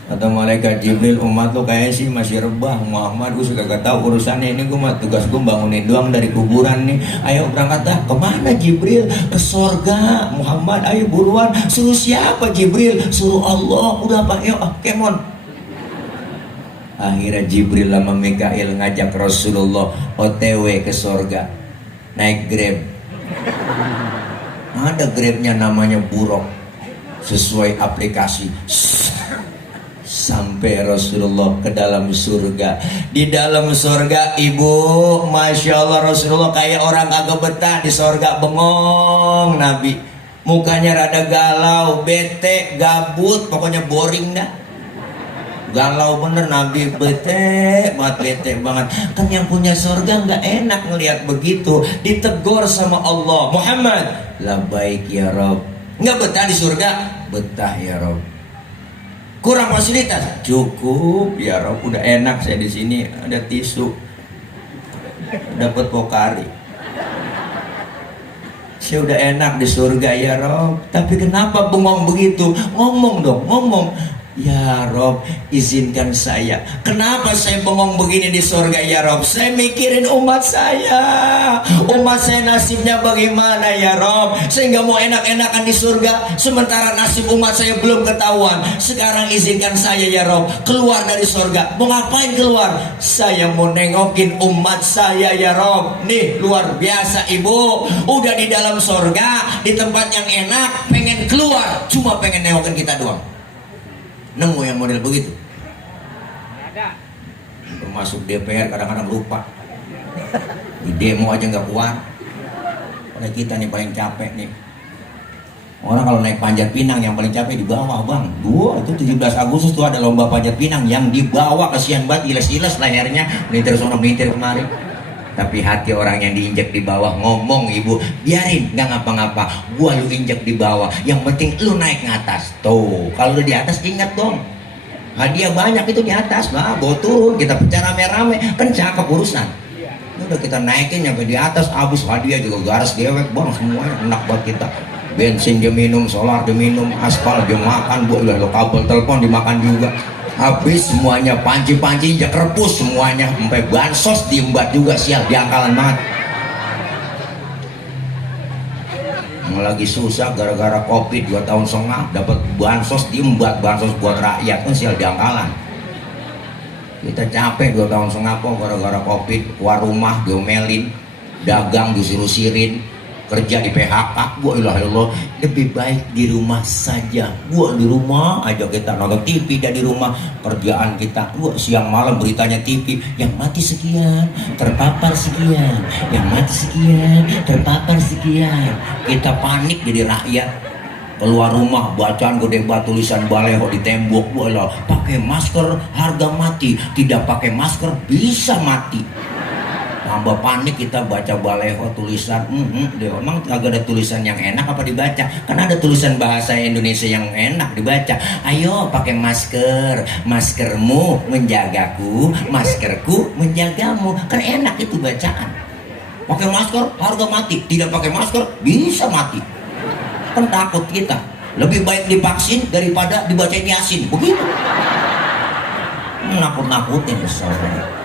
Kata malaikat Jibril, umat lu kayaknya sih masih rebah Muhammad, gue suka gak tahu urusannya ini, gue mah tugas gue bangunin doang dari kuburan nih. Ayo berangkat dah. Kemana Jibril? Ke sorga Muhammad, ayo buruan. Suruh siapa Jibril? Suruh Allah. Udah pak, yuk kemon. Akhirnya Jibril sama Mikail ngajak Rasulullah OTW ke sorga, naik Grab. Ada Grabnya namanya Buruk, sesuai aplikasi. Sampai Rasulullah ke dalam surga. Di dalam surga ibu, Masya Allah, Rasulullah kayak orang agak betah di surga. Bengong Nabi, mukanya rada galau, bete, gabut, pokoknya boring dah. Galau bener Nabi, bete banget. Kan yang punya surga nggak enak ngelihat begitu. Ditegur sama Allah, Muhammad, labbaik ya Rob. Nggak betah di surga? Betah ya Rob. Kurang fasilitas? Cukup ya Rob, udah enak saya di sini. Ada tisu, dapat pokari. Saya udah enak di surga ya Rob. Tapi kenapa bengong begitu? Ngomong dong, ngomong. Ya Rob, izinkan saya. Kenapa saya bengong begini di surga ya Rob? Saya mikirin umat saya. Umat saya nasibnya bagaimana ya Rob? Saya nggak mau enak-enakan di surga, sementara nasib umat saya belum ketahuan. Sekarang izinkan saya ya Rob keluar dari surga. Mau ngapain keluar? Saya mau nengokin umat saya ya Rob. Nih luar biasa ibu, udah di dalam surga, di tempat yang enak, pengen keluar, cuma pengen nengokin kita doang. Nemu yang model begitu? Ada. Termasuk DPR kadang-kadang lupa. Di demo aja nggak kuat. Nah, kita nih paling capek nih. Orang kalau naik panjat pinang yang paling capek di bawah bang. Itu 17 Agustus tuh ada lomba panjat pinang yang di bawah, kasihan banget, iles-iles lehernya, melintir sono melintir kemari. Tapi hati orang yang diinjak di bawah, ngomong ibu, biarin, nggak ngapa-ngapa, gua lu injak di bawah, yang penting lu naik ke atas. Tuh, kalau lu di atas ingat dong, hadiah banyak itu di atas, lah bawa turun, kita pecah rame-rame, kan cakep urusan. Udah kita naikin nyampe di atas, habis hadiah juga garis dewek bang, semuanya enak buat kita. Bensin dia minum, solar dia minum, aspal dia makan, boleh lo kabel telepon dimakan juga. Habis semuanya, panci-panci ya kerpus semuanya, sampai bansos diembat juga, sial, diangkalan banget. Yang lagi susah gara-gara covid 2,5 tahun dapat bansos diembat, bansos buat rakyat kan sial, diangkalan. Kita capek 2,5 tahun kok gara-gara covid, keluar rumah diomelin, dagang disuruh sirin, kerja di PHK. Gua ilah Allah, lebih baik di rumah saja. Gua di rumah aja, kita nonton TV dan di rumah, kerjaan kita gua siang malam beritanya TV, yang mati sekian, terpapar sekian, yang mati sekian, terpapar sekian. Kita panik jadi rakyat. Keluar rumah bacaan gede banget, tulisan baleho di tembok, gua pakai masker harga mati, tidak pakai masker bisa mati. Tambah panik kita baca baleho tulisan, emang agak ada tulisan yang enak apa dibaca? Kan ada tulisan bahasa Indonesia yang enak dibaca. Ayo pakai masker, maskermu menjagaku, maskerku menjagamu. Kan enak itu bacaan. Pakai masker harga mati, tidak pakai masker bisa mati. Kan takut kita. Lebih baik divaksin daripada dibacain Yasin. Begitu. Nakut-nakutin saudara.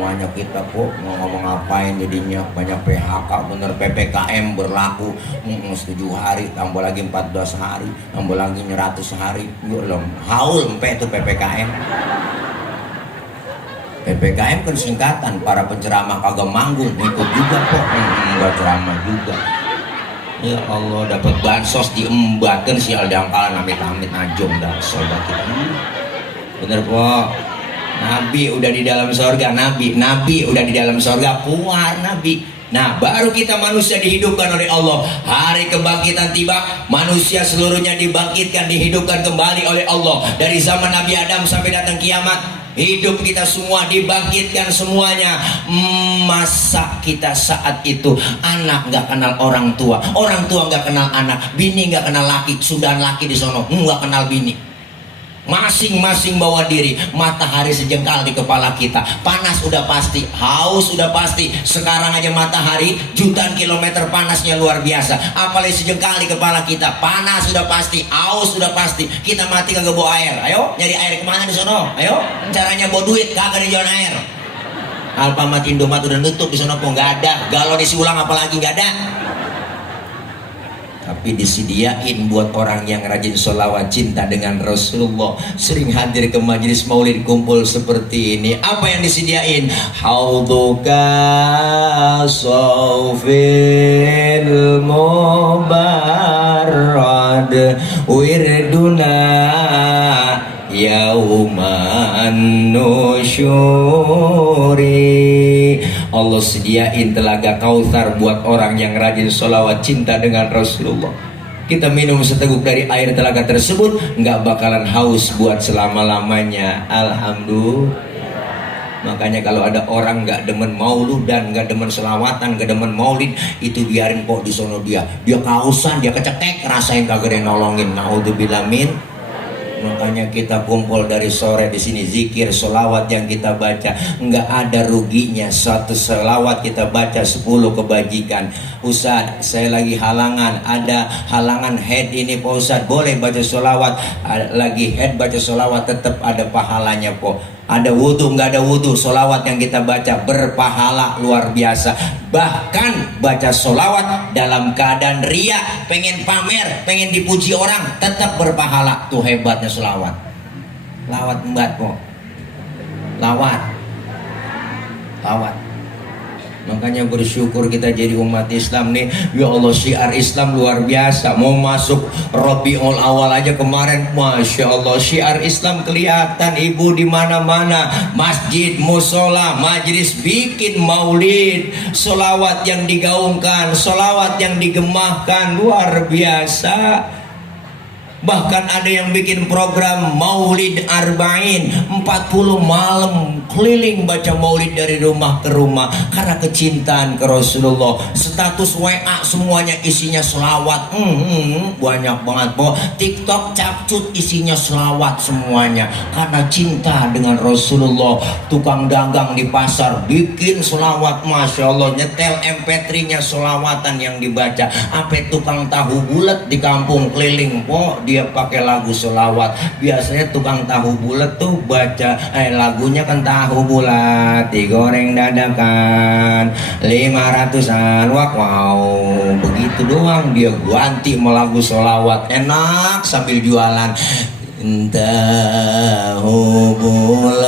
Semuanya kita kok mau ngomong ngapain jadinya, banyak PHK, bener PPKM berlaku 7 hari, tambah lagi 14 hari, tambah lagi 100 hari. Yuk haul sampai itu PPKM. PPKM kan singkatan, para penceramah kagak manggung, ikut juga kok, enggak ceramah juga. Ya Allah, dapat bansos diembat kan sial, diangkalan amit-amit najong dah sobat kita. Bener kok. Nabi udah di dalam sorga, Nabi udah di dalam sorga, keluar Nabi. Nah, baru kita manusia dihidupkan oleh Allah. Hari kebangkitan tiba, manusia seluruhnya dibangkitkan, dihidupkan kembali oleh Allah. Dari zaman Nabi Adam sampai datang kiamat, hidup kita semua dibangkitkan semuanya. Masa kita saat itu anak nggak kenal orang tua nggak kenal anak, bini nggak kenal laki, sudah laki di sono nggak kenal bini. Masing-masing bawa diri, matahari sejengkal di kepala kita, panas udah pasti, haus udah pasti. Sekarang aja matahari jutaan kilometer panasnya luar biasa, apalagi sejengkal di kepala kita, panas udah pasti, haus udah pasti. Kita mati kagak bawa air, ayo nyari air kemana di sono? Ayo, caranya bawa duit kagak di jalan air. Alfamart, Indomaret udah nutup di sono kok nggak ada, galon isi ulang apalagi nggak ada. Tapi disediain buat orang yang rajin sholawat cinta dengan Rasulullah, sering hadir ke majelis maulid kumpul seperti ini. Apa yang disediain? Haudhuka sawfil mubarrad wirduna yauman nusyuri. Allah sediain telaga Kautsar buat orang yang rajin sholawat cinta dengan Rasulullah. Kita minum seteguk dari air telaga tersebut, nggak bakalan haus buat selama-lamanya. Alhamdulillah. Makanya kalau ada orang nggak demen maulud dan nggak demen selawatan, nggak demen maulid, itu biarin kok di sono dia kehausan, dia kecetek, rasain kagak ada yang nolongin. Naudzubillah min. Makanya kita kumpul dari sore di sini, zikir, sholawat yang kita baca nggak ada ruginya. Satu sholawat kita baca 10 kebajikan. Ustaz, saya lagi halangan, ada halangan head ini Pak Ustaz, boleh baca sholawat? Lagi head baca sholawat tetap ada pahalanya kok. Ada wudhu nggak ada wudhu, sholawat yang kita baca berpahala luar biasa. Bahkan baca sholawat dalam keadaan ria, pengen pamer, pengen dipuji orang, tetap berpahala. Tuh hebatnya sholawat. Lawat mbak kok. Lawat. Makanya bersyukur kita jadi umat Islam nih. Ya Allah, syiar Islam luar biasa. Mau masuk Rabiul Awal aja kemarin, Masya Allah, syiar Islam kelihatan ibu di mana-mana. Masjid, musola, majlis bikin maulid, solawat yang digaungkan, solawat yang digemahkan, luar biasa. Bahkan ada yang bikin program Maulid Arba'in, 40 malam keliling baca maulid dari rumah ke rumah karena kecintaan ke Rasulullah. Status WA semuanya isinya selawat. Banyak banget po. TikTok capcut isinya selawat semuanya karena cinta dengan Rasulullah. Tukang dagang di pasar bikin selawat, Masya Allah, nyetel MP3 nya selawatan yang dibaca. Sampai tukang tahu bulat di kampung keliling po, dia pakai lagu selawat. Biasanya tukang tahu bulat tuh baca lagunya kan tahu bulat digoreng dadakan 500-an wak, wow, begitu doang dia ganti sama lagu selawat, enak sambil jualan. Tahu bulat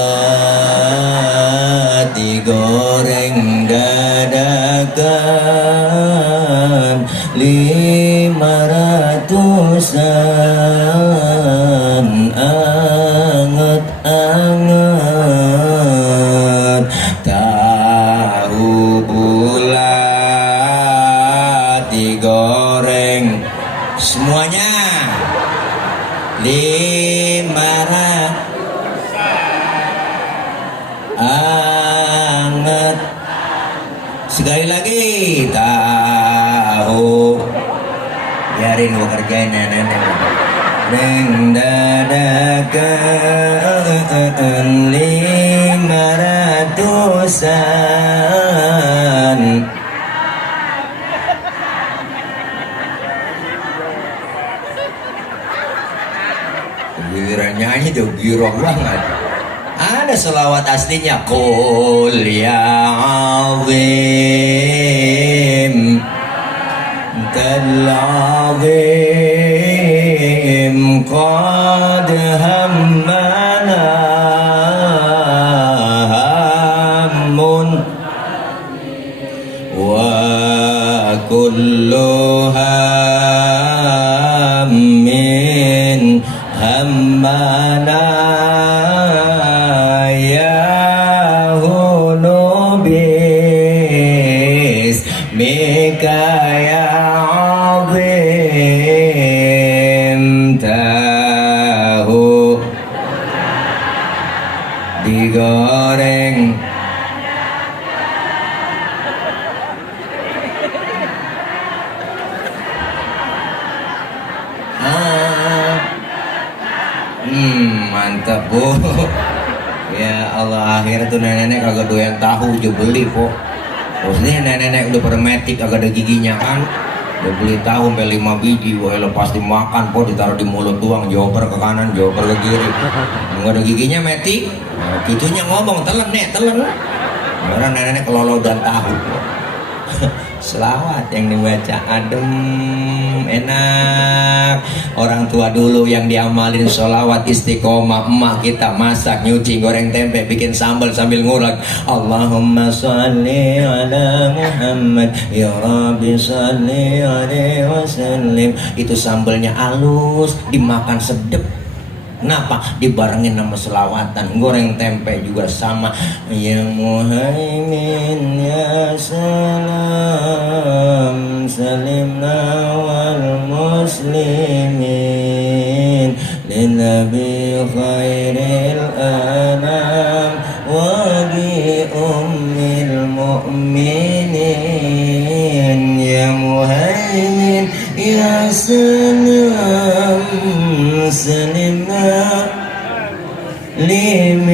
digoreng dadakan 500-an anget-anget. Tahu bulat digoreng semuanya 500 anget. Sekali lagi, tahu, biarin gua kerjain nenek. Reng dadakan 500-an. Giliran nyanyi tuh girong banget. Ada selawat aslinya, Qul ya azim kal azim qad hammana hammun wa kullu hammin hammana ya hunu bismika ya azim. Tahu digoreng mantap bu. Ya Allah, akhirnya tuh nenek-nenek kagak doyan tahu, juga beli kok. Terus nih nenek-nenek udah permetik kagak ada giginya kan, udah beli tahu sampai 5 biji. Wah lepas dimakan kok, ditaruh di mulut doang, joper ke kanan, joper ke kiri, nggak ada giginya metik. Nah, gitunya ngomong telan nek telan. Orang nenek-nenek kelolo dan tahu. Selawat yang dibaca adem, enak. Orang tua dulu yang diamalin sholawat istiqomah. Emak kita masak, nyuci, goreng tempe, bikin sambal sambil ngulek, Allahumma sholli ala Muhammad ya Rabbi sholli alaihi wasallim. Itu sambalnya halus, dimakan sedep. Kenapa? Dibarengin sama selawatan. Goreng tempe juga sama. Ya Muhaimin ya salam salimna wal muslimin linabi khairil anam wa bi ummil mu'minin. Ya Muhaimin ya salam salimna limin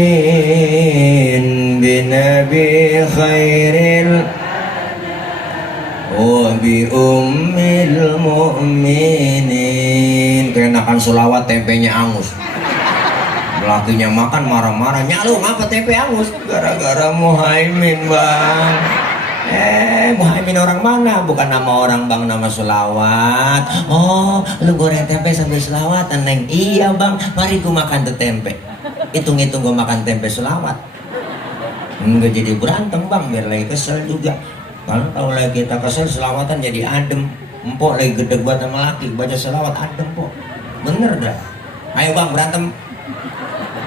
binabi khairil wa bi ummil mu'minin. Keenakan selawat tempenya angus. Lakinya makan marah-marah, nyalu ngapa tempe angus? Gara-gara Muhaimin bang. Muhaimin orang mana? Bukan nama orang bang, nama selawat. Oh, lu goreng tempe sambil selawatan neng? Iya bang, mari ku makan tuh tempe. Hitung-hitung gua makan tempe selawat. Enggak jadi berantem bang, biar lagi kesel juga. Kalau lagi kita kesel selawatan jadi adem. Empok lagi gede buat sama laki, baca selawat adem pok. Bener dah. Ayo bang berantem.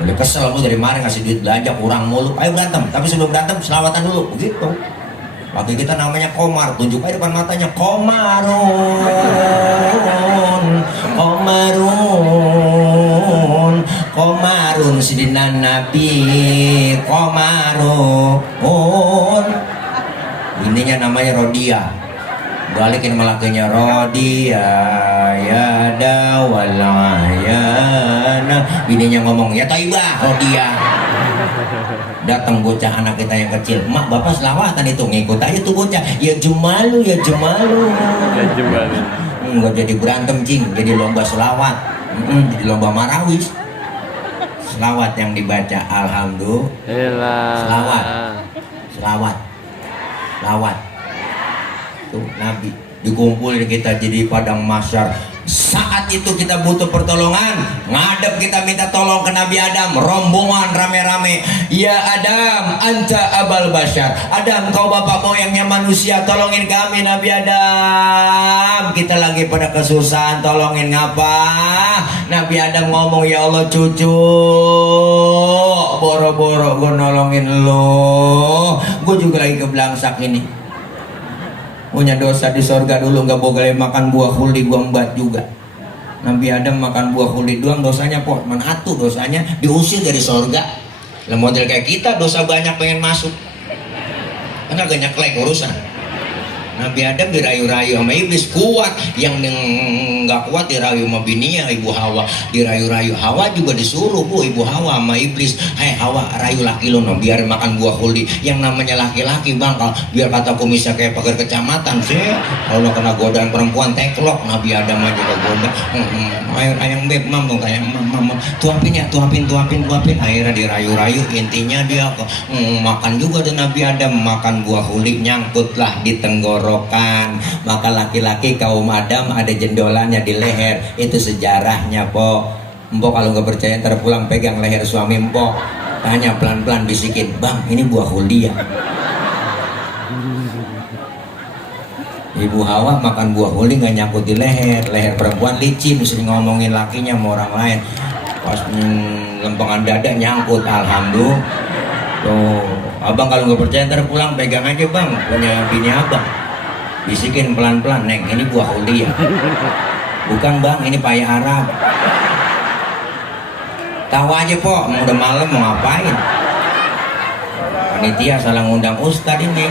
Udah kesel aku dari kemarin ngasih duit belanja kurang mulu. Ayo berantem, tapi sebelum berantem selawatan dulu, begitu. Laki kita namanya Komar, tunjuk aja depan matanya, Komarun, Komarun, Komarun, sidina Nabi, Komarun. Ininya namanya Rodia. Balikin malakinya Rodia, ya dawalayana. Bininya ngomong, ya Taibah, Rodia. Datang bocah anak kita yang kecil, mak bapak selawatan itu, ngikut aja tuh bocah, ya Jumalu, ya Jumalu. Ya Jumalu. Nggak jadi berantem cing, jadi lomba selawat, jadi lomba marawis. Selawat yang dibaca, alhamdulillah. Selawat, selawat, selawat. Tuh Nabi dikumpulin kita jadi padang mahsyar. Saat itu kita butuh pertolongan, ngadep kita minta tolong ke Nabi Adam, rombongan rame-rame. Ya Adam, anta abal bashar. Adam, kau bapak moyangnya manusia, tolongin kami Nabi Adam. Kita lagi pada kesusahan, tolongin ngapa? Nabi Adam ngomong, ya Allah cucu, boro-boro gue nolongin lo, gue juga lagi kebelangsak ini. Punya dosa di sorga dulu, nggak boleh makan buah khuldi, gua embat juga. Nabi Adam makan buah khuldi doang, dosanya pok menatu, dosanya diusir dari sorga. Lah model kayak kita dosa banyak pengen masuk, karena banyak like urusan. Nabi Adam dirayu-rayu sama iblis, kuat. Yang nggak kuat dirayu sama bininya Ibu Hawa, dirayu-rayu. Hawa juga disuruh bu Ibu Hawa sama iblis, hai Hawa rayu laki lo no, biar makan buah khuldi. Yang namanya laki-laki bang, biar kata kumisnya kayak pagar kecamatan sih. Kalau kena godaan perempuan teklok, Nabi Adam aja kegoda. Ayo ayang beb mam dong, kayak mam tuapin ya, tuapin. Akhirnya dirayu-rayu, intinya dia makan juga tuh Nabi Adam, makan buah khuldi, nyangkutlah di tenggorokan. Maka laki-laki kaum Adam ada jendolannya di leher. Itu sejarahnya po. Mpok kalau nggak percaya ntar pulang pegang leher suami mpok, tanya pelan-pelan, bisikin, bang ini buah khuldi ya? Ibu Hawa makan buah khuldi nggak nyangkut di leher. Leher perempuan licin, mesti ngomongin lakinya sama orang lain. Pas lempengan dada nyangkut, alhamdulillah. Tuh, abang kalau nggak percaya ntar pulang pegang aja bang, punya bini abang. Bisikin pelan-pelan, neng ini buah khuldi ya? Bukan bang, ini paya Arab. Tahu aja po, udah malam mau ngapain? Panitia salah ngundang ustad ini,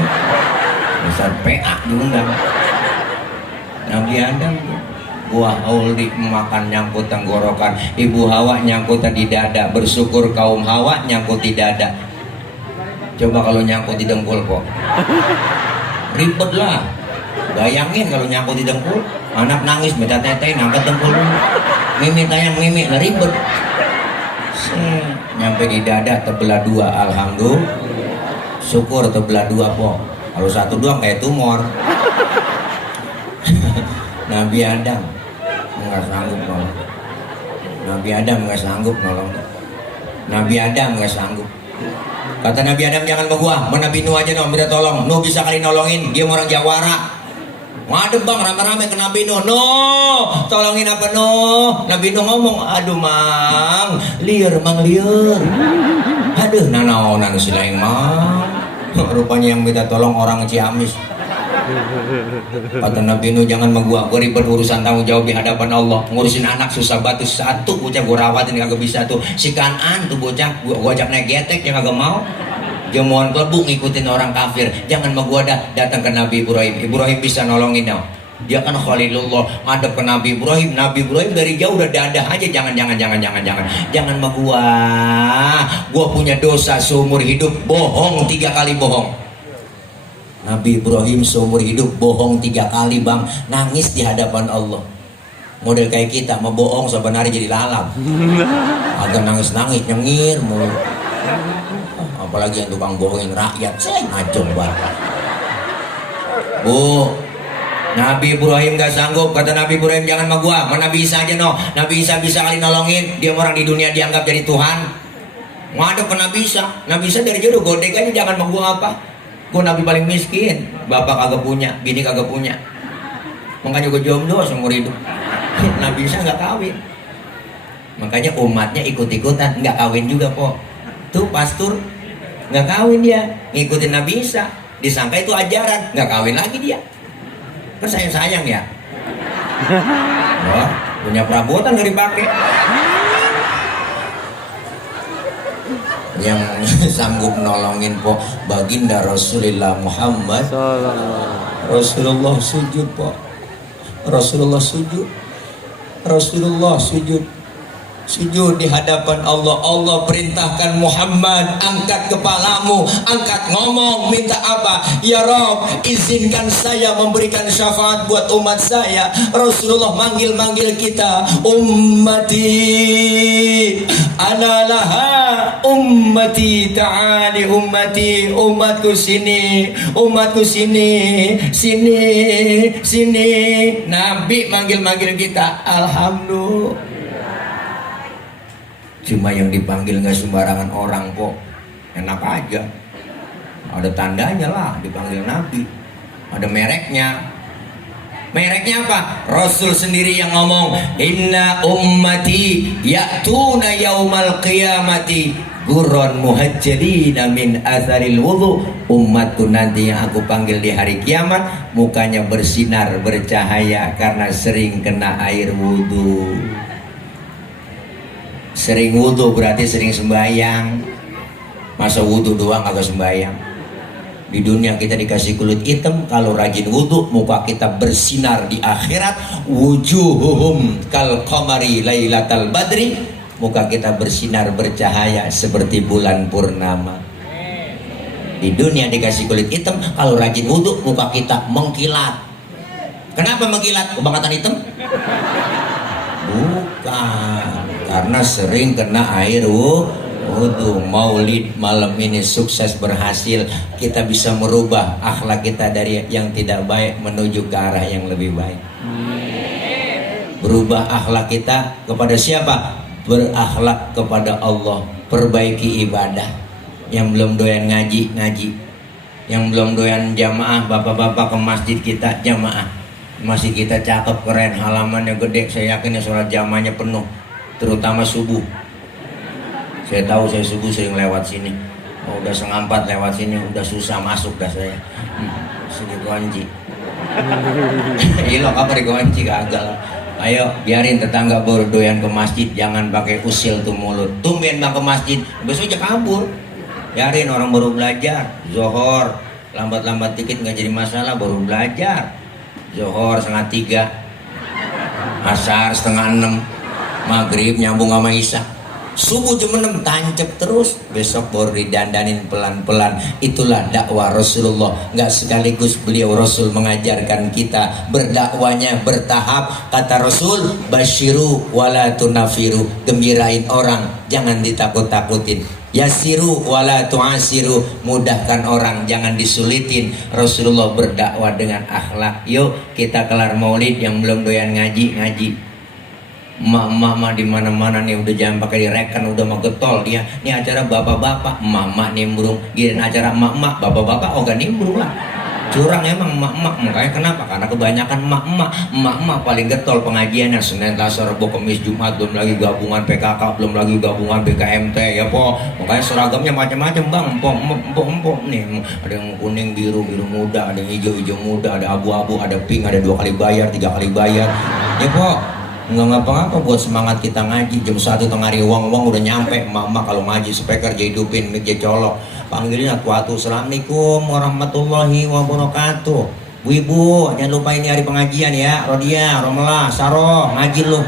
ustad PA diundang. Nabi Adam buah khuldi makan nyangkut tenggorokan. Ibu Hawa nyangkut di dada. Bersyukur kaum Hawa nyangkut di dada. Coba kalau nyangkut di dengkul po, ribet lah. Bayangin kalau nyangkut di dengkul, anak nangis minta teteh, ngangkat dengkul, mimi tayang mimi, lah ribet. Nyampe di dada terbelah dua, alhamdulillah. Syukur terbelah dua po. Kalau satu doang kayak tumor. Nabi Adam nggak sanggup nolong. Nabi Adam nggak sanggup nolong. Nabi Adam nggak sanggup. Kata Nabi Adam, jangan ke gua, mau Nabi Nuh aja no, minta tolong. Nuh bisa kali nolongin, dia orang Jawara. Ngadep bang, rame-rame ke Nabi Nuh. Nuh, tolongin apa Nuh? Nabi Nuh ngomong, aduh mang, liar mang liar. Aduh, nanaonan silaing mang. Rupanya yang minta tolong orang Ciamis. Kata Nabi Nuh, jangan sama gua ribet urusan tanggung jawab di hadapan Allah. Ngurusin anak susah batu satu, bocah gua rawatin kagak bisa tuh. Si Kanan tuh bocah, gua ajak naik getek, dia kagak mau. Jamuan klebu ngikutin orang kafir. Jangan sama gua dah, datang ke Nabi Ibrahim. Ibrahim bisa nolongin dong. Dia kan Khalilullah, ngadep ke Nabi Ibrahim. Nabi Ibrahim dari jauh udah dadah aja, jangan sama gua punya dosa seumur hidup, bohong 3 kali bohong. Nabi Ibrahim seumur hidup bohong 3 kali bang, nangis di hadapan Allah. Model kayak kita mau bohong sebenarnya jadi lalat, agak nangis nyengir mulu. Apalagi yang tukang bohongin rakyat, saya ngacung banget. Bu, Nabi Ibrahim gak sanggup. Kata Nabi Ibrahim, jangan sama gua, sama Nabi Isa aja no. Nabi Isa bisa kali nolongin, dia orang di dunia dianggap jadi Tuhan. ngadep ke Nabi Isa dari jauh godek aja, jangan mau gua apa, gua nabi paling miskin, bapak kagak punya, bini kagak punya, makanya gua jomblo seumur hidup. Nabi Isa nggak kawin, makanya umatnya ikut-ikutan nggak kawin juga kok. Tuh pastor nggak kawin, dia ngikutin Nabi Isa, disangka itu ajaran, nggak kawin lagi dia. Kan sayang ya. Wah, punya perabotan nggak dipakai. Yang sanggup nolongin po baginda Rasulullah Muhammad. Rasulullah sujud po, Rasulullah sujud, Rasulullah sujud di hadapan Allah. Allah perintahkan Muhammad, angkat kepalamu, angkat ngomong, minta apa? Ya Rob, izinkan saya memberikan syafaat buat umat saya. Rasulullah manggil kita, ummati ana laha, ummati ta'ali, ummati, umatku sini, umatku sini, sini. Nabi manggil kita, alhamdulillah. Cuma yang dipanggil nggak sembarangan orang kok, enak aja, ada tandanya lah dipanggil Nabi, ada mereknya. Mereknya apa? Rasul sendiri yang ngomong, inna ummati ya'tuna yaumal qiyamati gurran muhajjalina min atharil wudu. Umatku nanti yang aku panggil di hari kiamat mukanya bersinar bercahaya karena sering kena air wudu. Sering wudu berarti sering sembahyang. Masa wudu doang agak sembahyang? Di dunia kita dikasih kulit hitam, kalau rajin wudu muka kita bersinar di akhirat. Wujuhuhum kal qamari lailatal badri, muka kita bersinar bercahaya seperti bulan purnama. Di dunia dikasih kulit hitam, kalau rajin wudu muka kita mengkilat. Kenapa mengkilat? Kebangkatan hitam? Bukan, karena sering kena air wudu. Maulid malam ini sukses berhasil, kita bisa merubah akhlak kita dari yang tidak baik menuju ke arah yang lebih baik. Berubah akhlak kita kepada siapa? Berakhlak kepada Allah. Perbaiki ibadah. Yang belum doyan ngaji, yang belum doyan jamaah, bapak-bapak ke masjid kita jamaah. Masjid kita cakep, keren, halamannya gede, saya yakin sholat jamaahnya penuh, terutama subuh. Saya tahu, saya subuh sering lewat sini. Udah 3:30 lewat sini, udah susah masuk dah saya. Sini kunci. Iya loh, kabar kunci kagak. Ayo biarin tetangga baru doyan ke masjid, jangan pakai usil tuh mulut. Tumben bang ke masjid, besok aja kabur. Biarin orang baru belajar. Zohor lambat-lambat dikit nggak jadi masalah, baru belajar. Zohor 2:30, asar 5:30, maghrib nyambung sama isya, subuh jam 6 tancep terus, besok baru didandanin pelan-pelan. Itulah dakwah Rasulullah. Nggak sekaligus beliau Rasul mengajarkan kita berdakwanya bertahap. Kata Rasul, basyiru wala tunafiru, gembirain orang jangan ditakut-takutin. Yasiru wala tu'asiru, mudahkan orang jangan disulitin. Rasulullah berdakwah dengan akhlak. Yuk kita kelar maulid, yang belum doyan ngaji. Emak-emak di mana-mana nih udah jangan pakai direken, udah mau getol dia. Ini acara bapak-bapak, emak-emak nimbrung. Giliran acara emak-emak, bapak-bapak oh gak nimbrung lah. Curang emang emak-emak. Makanya kenapa? Karena kebanyakan emak-emak paling getol pengajiannya Senin, Selasa, Rabu, Kamis, Jumat, belum lagi gabungan PKK, belum lagi gabungan BKMT ya po. Makanya seragamnya macam-macam bang, empok nih. Ada yang kuning, biru muda, ada yang hijau muda, ada abu-abu, ada pink, ada 2 kali bayar, 3 kali bayar. Ya po. Nggak ngapa-ngapa buat semangat kita ngaji. Jam 1 tengah hari uang udah nyampe. Emak-emak kalau ngaji speaker jadi hidupin, mic jadi colok, panggilin atuh, assalamualaikum warahmatullahi wabarakatuh. Bu ibu jangan lupa ini hari pengajian ya, Rodia, Romela, Saro, ngaji lu.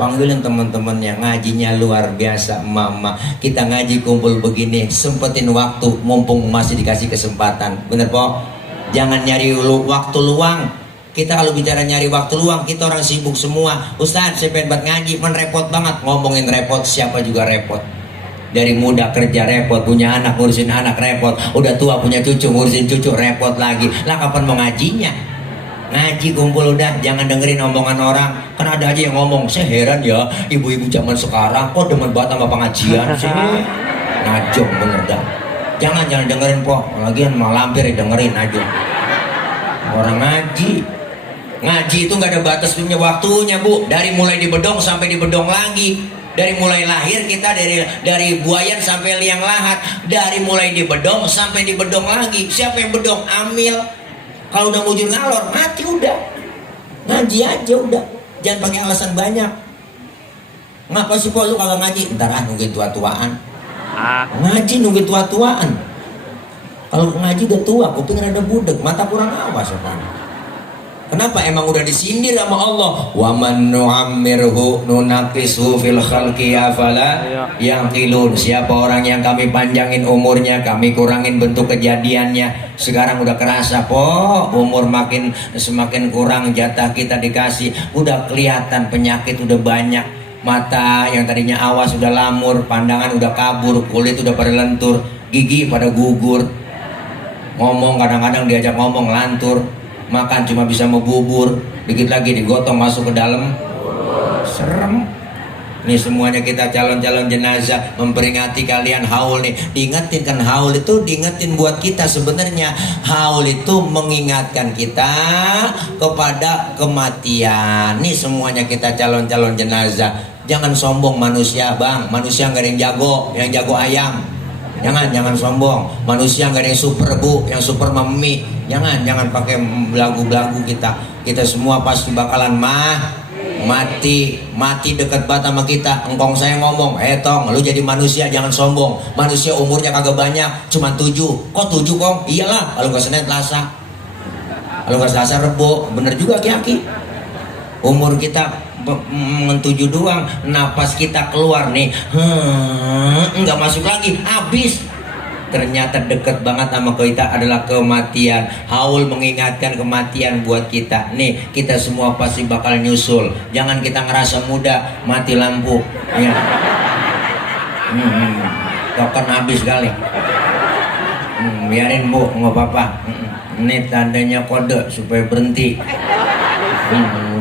Panggilin teman-temannya, ngajinya luar biasa. Emak-emak kita ngaji kumpul begini, sempetin waktu mumpung masih dikasih kesempatan, bener po. Jangan nyari waktu luang. Kita kalau bicara nyari waktu luang, kita orang sibuk semua. Ustaz, saya pengen buat ngaji, repot banget. Ngomongin repot, siapa juga repot. Dari muda kerja repot, punya anak ngurusin anak repot, udah tua punya cucu ngurusin cucu repot lagi. Lah kapan mau ngajinya? Ngaji kumpul udah, jangan dengerin omongan orang. Kan ada aja yang ngomong, saya heran ya ibu-ibu zaman sekarang kok demen banget sama pengajian sih. Najong bener dah. Jangan dengerin po, lagian malampir dengerin aja. Orang ngaji itu nggak ada batas punya waktunya bu. Dari mulai di bedong sampai di bedong lagi. Dari mulai lahir kita dari buayan sampai liang lahat. Dari mulai di bedong sampai di bedong lagi. Siapa yang bedong? Amil. Kalau udah mujur ngalor mati udah. Ngaji aja udah. Jangan pakai alasan banyak. Ngapa sih po lu kalau ngaji? Ntar nungguin tua-tuaan. Ngaji nungguin tua-tuaan. Kalau ngaji udah tua, kuping rada budek, mata kurang awas apa? Kenapa? Emang udah disindir sama Allah. Wa man nu'ammirhu nunaqishu fil khalqi afala yaqilun. Siapa orang yang kami panjangin umurnya, kami kurangin bentuk kejadiannya. Sekarang udah kerasa po, umur semakin kurang, jatah kita dikasih. Udah kelihatan penyakit udah banyak. Mata yang tadinya awas udah lamur, pandangan udah kabur, kulit udah pada lentur, gigi pada gugur. Ngomong kadang-kadang diajak ngomong lantur, makan cuma bisa membubur, dikit lagi digotong masuk ke dalam. Serem. Nih semuanya kita calon-calon jenazah memperingati kalian haul nih. Diingetin kan haul itu diingetin buat kita sebenarnya. Haul itu mengingatkan kita kepada kematian. Nih semuanya kita calon-calon jenazah. Jangan sombong manusia bang. Manusia nggak ada yang jago ayam. Jangan sombong. Manusia nggak ada yang super bu, yang super mami. Jangan pakai belagu-belagu kita. Kita semua pasti bakalan mati dekat banget sama kita. Engkong saya ngomong, tong lu jadi manusia jangan sombong. Manusia umurnya kagak banyak, cuma 7. Kok 7 kong? Iyalah, kalau nggak Senin Selasa, kalau nggak Selasa Rebo. Bener juga Ki. Umur kita 7 doang. Napas kita keluar nih, nggak masuk lagi, habis. Ternyata dekat banget sama kita adalah kematian. Haul mengingatkan kematian buat kita. Nih kita semua pasti bakal nyusul. Jangan kita ngerasa muda mati lampu ya. Token habis kali. Biarin bu, nggak apa-apa. Ini tandanya kode supaya berhenti.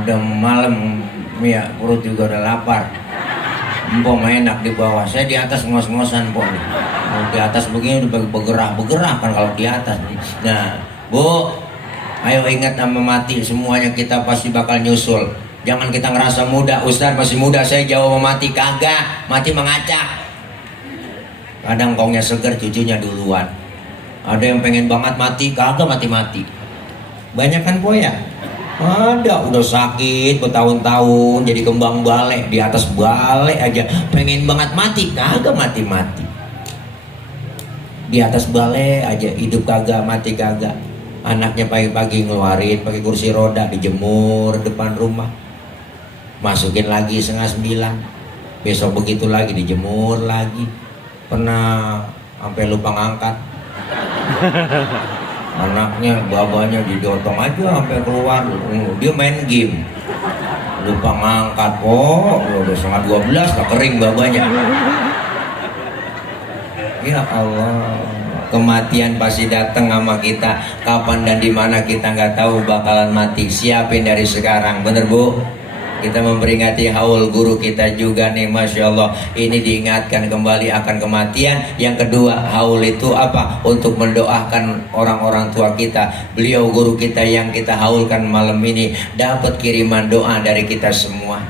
Udah malam ya, perut juga udah lapar. Empok enak di bawah, saya di atas ngos-ngosan po. Di atas begini udah bergerak kan kalau di atas. Nah bu, ayo ingat sama mati. Semuanya kita pasti bakal nyusul. Jangan kita ngerasa muda. Ustaz masih muda, saya jauh sama mati. Kagak, mati mengacak. Kadang kongnya seger, cucunya duluan. Ada yang pengen banget mati, kagak mati-mati. Banyak kan po ya? Ada udah sakit bertahun-tahun jadi kembang balai, di atas balai aja pengen banget mati, kagak mati-mati. Di atas balai aja hidup kagak mati kagak. Anaknya pagi-pagi ngeluarin pakai kursi roda, dijemur depan rumah, masukin lagi 8:30. Besok begitu lagi dijemur lagi. Pernah sampai lupa ngangkat. Anaknya babanya didotong aja sampai keluar. Dia main game, lupa ngangkat. Udah 11:30 tak kering babanya. Ya Allah, kematian pasti datang sama kita. Kapan dan di mana kita nggak tahu bakalan mati. Siapin dari sekarang, bener bu? Kita memperingati haul guru kita juga nih, Masya Allah. Ini diingatkan kembali akan kematian. Yang kedua, haul itu apa? Untuk mendoakan orang-orang tua kita. Beliau guru kita yang kita haulkan malam ini dapat kiriman doa dari kita semua.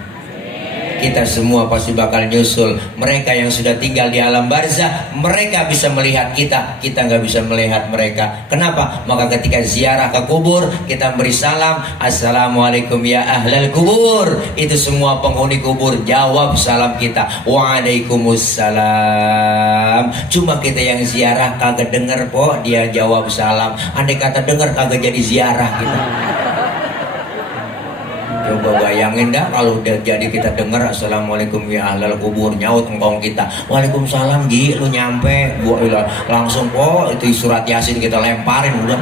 Kita semua pasti bakal nyusul. Mereka yang sudah tinggal di alam barzah, mereka bisa melihat kita, kita nggak bisa melihat mereka. Kenapa? Maka ketika ziarah ke kubur, kita beri salam, assalamualaikum ya ahlal kubur. Itu semua penghuni kubur jawab salam kita, waalaikumsalam. Cuma kita yang ziarah kagak denger po, dia jawab salam. Andai kata denger kagak jadi ziarah kita. Coba bayangin dah kalau udah jadi kita dengar assalamualaikum ya ahlal kubur, nyaut engkong kita waalaikumsalam ji, lu nyampe langsung itu surat yasin kita lemparin udah.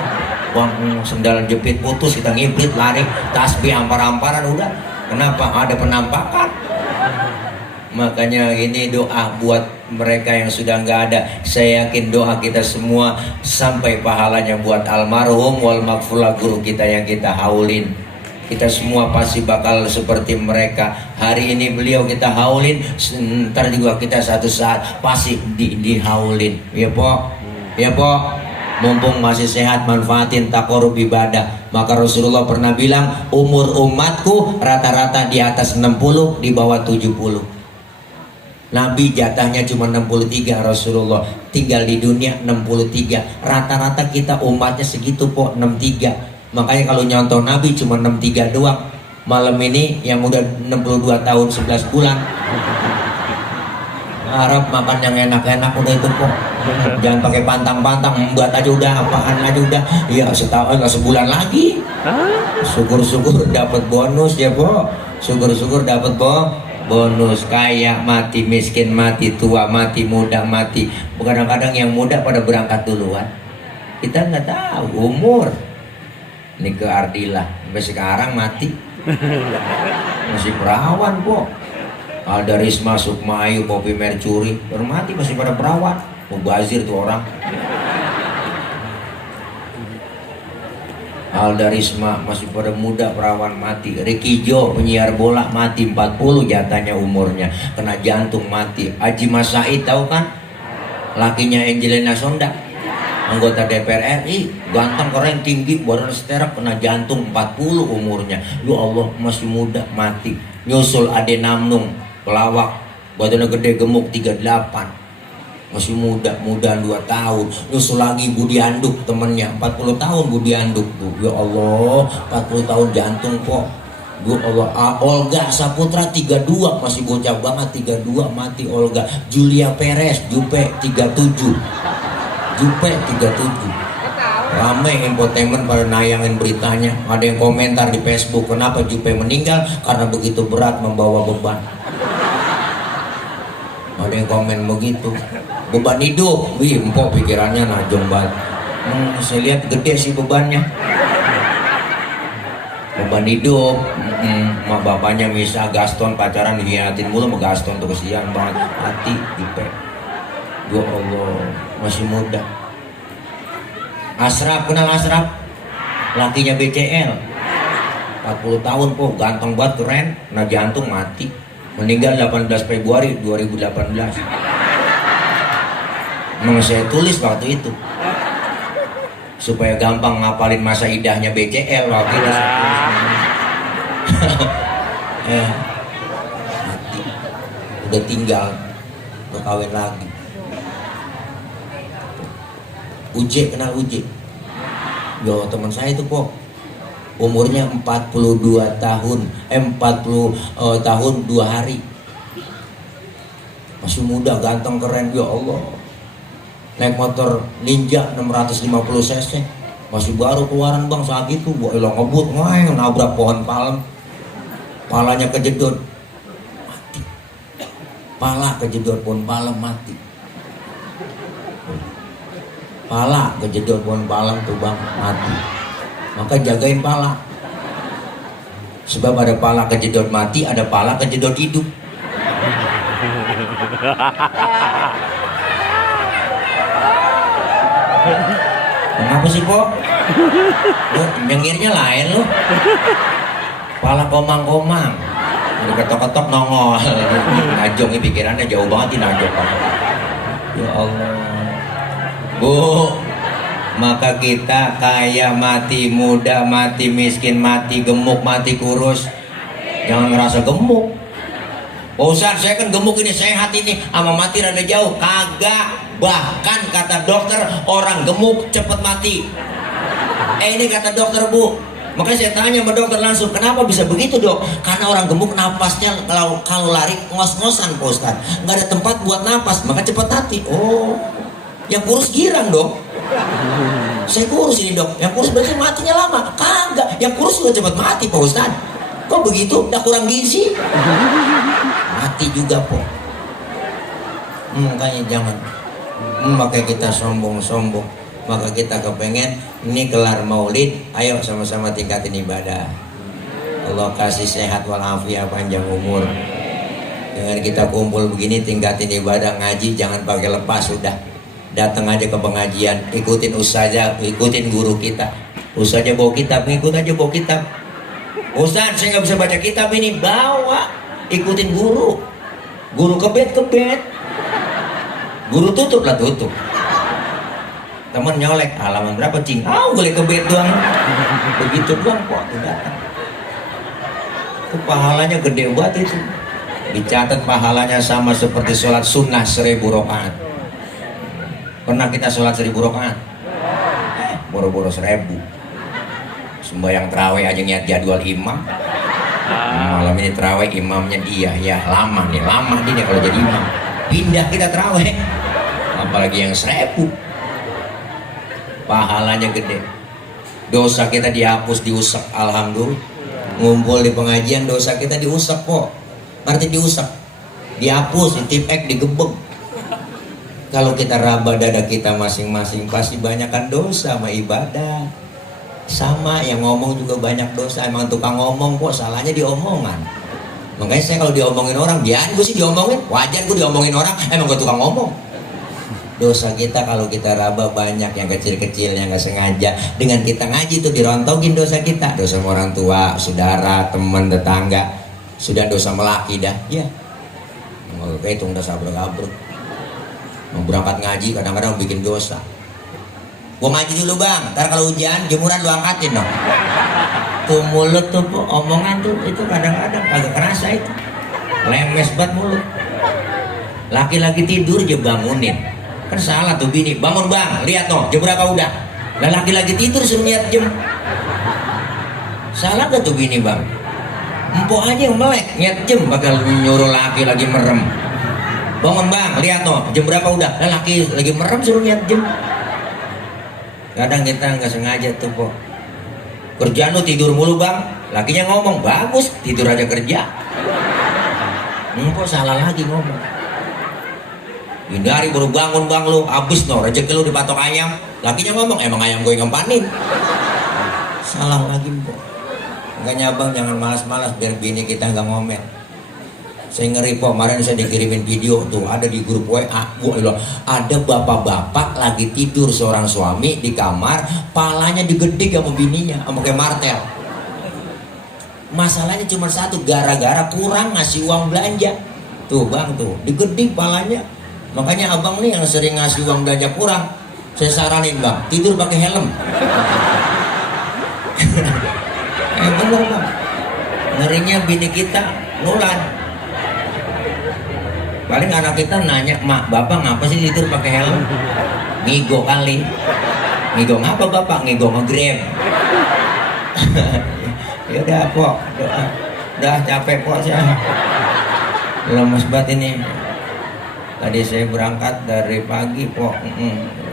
Sendal jepit putus kita ngibrit lari, tasbih ampar-amparan udah. Kenapa? Ada penampakan. Makanya ini doa buat mereka yang sudah nggak ada. Saya yakin doa kita semua sampai pahalanya buat almarhum wal maghfurlah guru kita yang kita haulin. Kita semua pasti bakal seperti mereka. Hari ini beliau kita haulin, ntar juga kita satu saat pasti dihaulin. Ya po, ya po. Mumpung masih sehat, manfaatin takorub ibadah. Maka Rasulullah pernah bilang, umur umatku rata-rata di atas 60, di bawah 70. Nabi jatahnya cuma 63, Rasulullah tinggal di dunia 63. Rata-rata kita umatnya segitu po, 63. Makanya kalau nyontoh Nabi cuma 63 doang. Malam ini yang udah 62 tahun 11 bulan harap makan yang enak-enak udah itu kok. Jangan pakai pantang-pantang, buat aja udah, apaan aja udah. Ya setahun sebulan lagi. Syukur-syukur dapat bonus ya po. Syukur-syukur dapat bonus. Kaya mati, miskin mati, tua mati, muda mati. Kadang-kadang yang muda pada berangkat duluan. Kita nggak tahu umur. Ini ke Ardila sampai sekarang mati masih perawan po. Ada Risma, Sukma Ayu, Poppy Mercury baru mati masih pada perawan. Mubazir tuh orang. Alda Risma masih pada muda perawan mati. Ricky Jo penyiar bola mati 40 jatahnya umurnya, kena jantung mati. Haji Mas Said tahu kan, lakinya Angelina Sonda, anggota DPR RI, ganteng keren tinggi, badan seterak, kena jantung 40 umurnya. Ya Allah masih muda mati. Nyusul Ade Namnung, pelawak, badannya gede gemuk 38, masih mudaan 2 tahun. Nyusul lagi Budi Handuk temennya 40 tahun Budi Handuk. Ya Allah 40 tahun jantung kok. Ya Allah. Olga Saputra 32 masih bocah banget, 32 mati Olga. Julia Perez Jupe 37. Jupe 37. Rame infotainment pada nayangin beritanya. Ada yang komentar di Facebook, kenapa Jupe meninggal? Karena begitu berat membawa beban. Ada yang komen begitu. Beban hidup, wih empok pikirannya najong banget. Saya lihat gede sih bebannya. Beban hidup. Mak bapaknya Misa Gaston pacaran dihianatin mulu sama Gaston tuh, kesian banget. Hati Jupe. Ya Allah masih muda. Asraf, kenal Asraf? Lakinya BCL 40 tahun po, ganteng banget, keren, kena jantung mati. Meninggal 18 Februari 2018. Memang saya tulis waktu itu supaya gampang ngapalin masa idahnya BCL waktu itu. Mati. Udah tinggal, udah kawin lagi. Uje, kenal Uje? Yo teman saya itu kok. Umurnya 42 tahun, 40 tahun 2 hari. Masih muda, ganteng, keren, ya Allah. Naik motor Ninja 650 cc. Masih baru keluaran bang saat itu. Gua elang ngebut, nabrak pohon palem. Palanya kejedot. Mati. Pala kejedot pohon palem mati. Pala kejedot pohon palem tuh bang mati. Maka jagain pala. Sebab ada pala kejedot mati, ada pala kejedot hidup. Kenapa sih kok? Nyengirnya lain loh. Pala komang-komang. Ketok-ketok nongol. Najong ini pikirannya jauh banget ini najong. Ya Allah. Bu, maka kita kaya mati, muda mati, miskin mati, gemuk mati, kurus. Jangan ngerasa gemuk. Oh Ustaz, saya kan gemuk ini, sehat ini, sama mati rada jauh. Kagak. Bahkan kata dokter, orang gemuk cepet mati. Ini kata dokter bu. Makanya saya tanya sama dokter langsung, kenapa bisa begitu dok? Karena orang gemuk napasnya kalau lari ngos-ngosan Pak Ustaz. Nggak ada tempat buat napas, maka cepet mati. Oh, yang kurus girang dok. Saya kurus ini dok, yang kurus berarti matinya lama. Kagak, yang kurus juga cepet mati Pak Ustaz. Kok begitu? Udah kurang gizi. Mati juga po. Makanya jangan. Makanya kita sombong-sombong. Maka kita kepengen ini kelar maulid, ayo sama-sama tingkatin ibadah. Allah kasih sehat walafiat, panjang umur. Dengan kita kumpul begini tingkatin ibadah, ngaji jangan pakai lepas, sudah datang aja ke pengajian, ikutin ustazah, ikutin guru kita. Ustazah bawa kitab, ngikut aja bawa kitab. Ustaz saya nggak bisa baca kitab ini. Bawa, ikutin guru. Guru kebet, guru tutup lah tutup. Temen nyolek halaman berapa cing? Boleh kebet doang. Begitu doang kok datang. Itu pahalanya gede banget itu. Dicatat pahalanya sama seperti sholat sunnah 1000 rakaat. Pernah kita sholat 1000 rakaat? Boro-boro 1000. Sembahyang terawih aja niat jadwal imam. Malam ini terawih imamnya dia, ya lama dia kalau jadi imam. Pindah kita terawih, apalagi yang 1000. Pahalanya gede. Dosa kita dihapus, diusap, alhamdulillah. Ngumpul di pengajian dosa kita diusap kok. Arti diusap, dihapus, ditipek, digebek. Kalau kita raba dada kita masing-masing pasti banyakkan dosa sama ibadah. Sama yang ngomong juga banyak dosa. Emang tukang ngomong kok, salahnya diomongan. Makanya saya kalau diomongin orang, biarin gue sih diomongin. Wajar gue diomongin orang, emang gue tukang ngomong. Dosa kita kalau kita raba banyak, yang kecil-kecil yang nggak sengaja. Dengan kita ngaji tuh dirontokin dosa kita. Dosa sama orang tua, saudara, teman, tetangga. Sudah dosa melaki dah, ya. Mau hitung dosa abrek-abrek. Mau berangkat ngaji kadang-kadang bikin dosa. Gua ngaji dulu bang, ntar kalau hujan jemuran lu angkatin dong. Tuh mulut tuh omongan tuh itu kadang-kadang agak kerasa itu. Lemes banget mulut. Laki-laki tidur aja bangunin. Kan salah tuh bini, bangun bang, lihat no, jam berapa udah. Lah laki-laki tidur suruh lihat jam. Salah gak tuh bini bang? Empok aja yang melek, lihat jam bakal nyuruh laki lagi merem. Bangun bang, lihat no, jam berapa udah. Lah laki lagi merem suruh lihat jam. Kadang kita nggak sengaja tuh kok. Kerjaan lu tidur mulu bang, lakinya ngomong bagus, tidur aja kerja. Empok salah lagi ngomong. Hindari baru bangun bang lu, habis no rezeki lu dipatok ayam. Lakinya ngomong emang ayam gue ngempanin. Salah lagi empok. Makanya abang jangan malas-malas biar bini kita nggak ngomel. Saya ngeri kok, kemarin saya dikirimin video tuh ada di grup WA. Ada bapak-bapak lagi tidur seorang suami di kamar, palanya digedik sama bininya, sama kayak martel. Masalahnya cuma satu, gara-gara kurang ngasih uang belanja. Tuh bang tuh, digedik palanya. Makanya abang nih yang sering ngasih uang belanja kurang, saya saranin bang, tidur pakai helm. Bener bang, ngerinya bini kita nular. Paling anak kita nanya, mak bapak ngapa sih tidur pakai helm? Ngigo kali. Ngigo ngapa bapak? Ngigo nge-grab. Ya udah pok, udah capek pok saya. Lemes banget ini. Tadi saya berangkat dari pagi pok,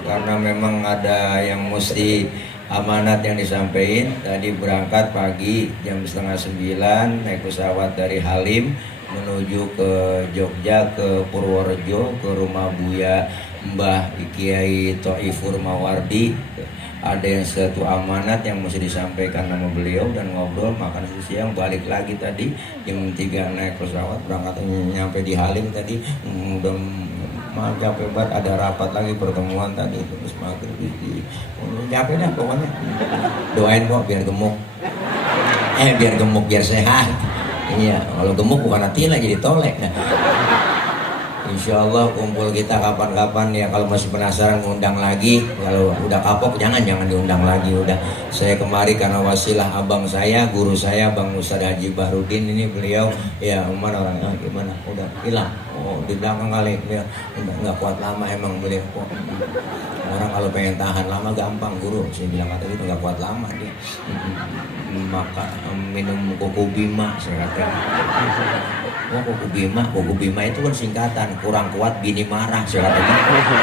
karena memang ada yang mesti amanat yang disampaikan. Tadi berangkat pagi jam 8:30 naik pesawat dari Halim menuju ke Jogja, ke Purworejo, ke rumah Buya Mbah Kiai Thaifur Mawardi. Ada yang satu amanat yang mesti disampaikan sama beliau dan ngobrol, makan siang, balik lagi tadi jam 3 naik pesawat berangkat nyampe di Halim tadi. Udah capek banget, ada rapat lagi pertemuan tadi terus maghrib di capek dah pokoknya. Doain kok biar gemuk, biar gemuk biar sehat. Iya, kalau gemuk bukan hati lah jadi tolek. Nah, insya Allah kumpul kita kapan-kapan ya. Kalau masih penasaran ngundang lagi, kalau udah kapok jangan diundang lagi. Udah saya kemari karena wasilah abang saya, guru saya Bang Ustaz Haji Bahrudin ini. Beliau ya mana orangnya gimana udah hilang, di belakang kali ya, nggak kuat lama emang beliau. Orang kalau pengen tahan lama gampang, guru saya bilang kata gitu, nggak kuat lama dia. Maka minum Koko Bima saya kata. Oh Koko Bima itu kan singkatan kurang kuat bini marah saya kata gitu.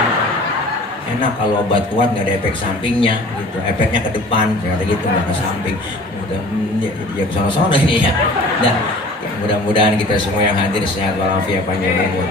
Enak kalau obat kuat nggak ada efek sampingnya gitu, efeknya ke depan saya kata gitu, nggak ke samping. Ya ke sana ini ya. Nah, mudah-mudahan kita semua yang hadir sehat walafiat panjang umur.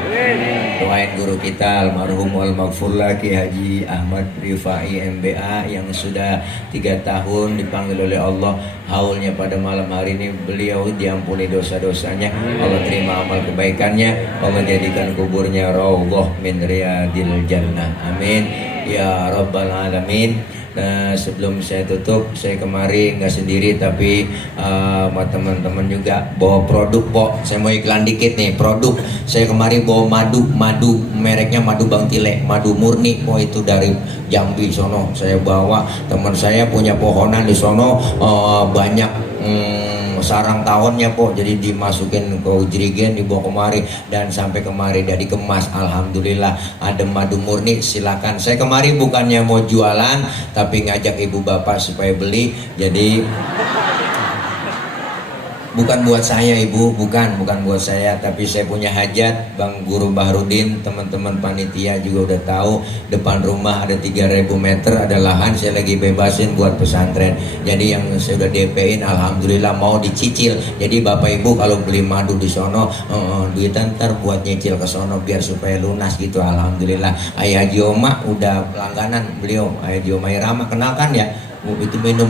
Doain guru kita almarhum al-maghfur Ki Haji Ahmad Rifai MBA yang sudah 3 tahun dipanggil oleh Allah haulnya pada malam hari ini. Beliau diampuni dosa-dosanya, Allah terima amal kebaikannya, Allah jadikan kuburnya raudhah min riyadil jannah, amin ya rabbal alamin. Nah, sebelum saya tutup, saya kemari nggak sendiri tapi sama teman-teman juga bawa produk, Pok. Saya mau iklan dikit nih, produk. Saya kemari bawa madu mereknya madu Bang Tile, madu murni, Pok, itu dari Jambi sono. Saya bawa, teman saya punya pohonan di sono banyak sarang tawonnya, Pok, jadi dimasukin ke jerigen, dibawa kemari dan sampai kemari dari dikemas. Alhamdulillah ada madu murni. Silakan. Saya kemari bukannya mau jualan tapi ngajak ibu bapak supaya beli. Jadi bukan buat saya, Ibu, bukan buat saya, tapi saya punya hajat. Bang Guru Bahrudin, teman-teman panitia juga udah tahu, depan rumah ada 3.000 meter, ada lahan saya lagi bebasin buat pesantren. Jadi yang saya udah DP-in alhamdulillah mau dicicil. Jadi Bapak Ibu kalau beli madu di sono, duit ntar buat nyicil ke sono biar supaya lunas gitu. Alhamdulillah. Ayah Haji Oma udah langganan beliau, Ayah Haji Oma Irama, kenalkan ya, itu minum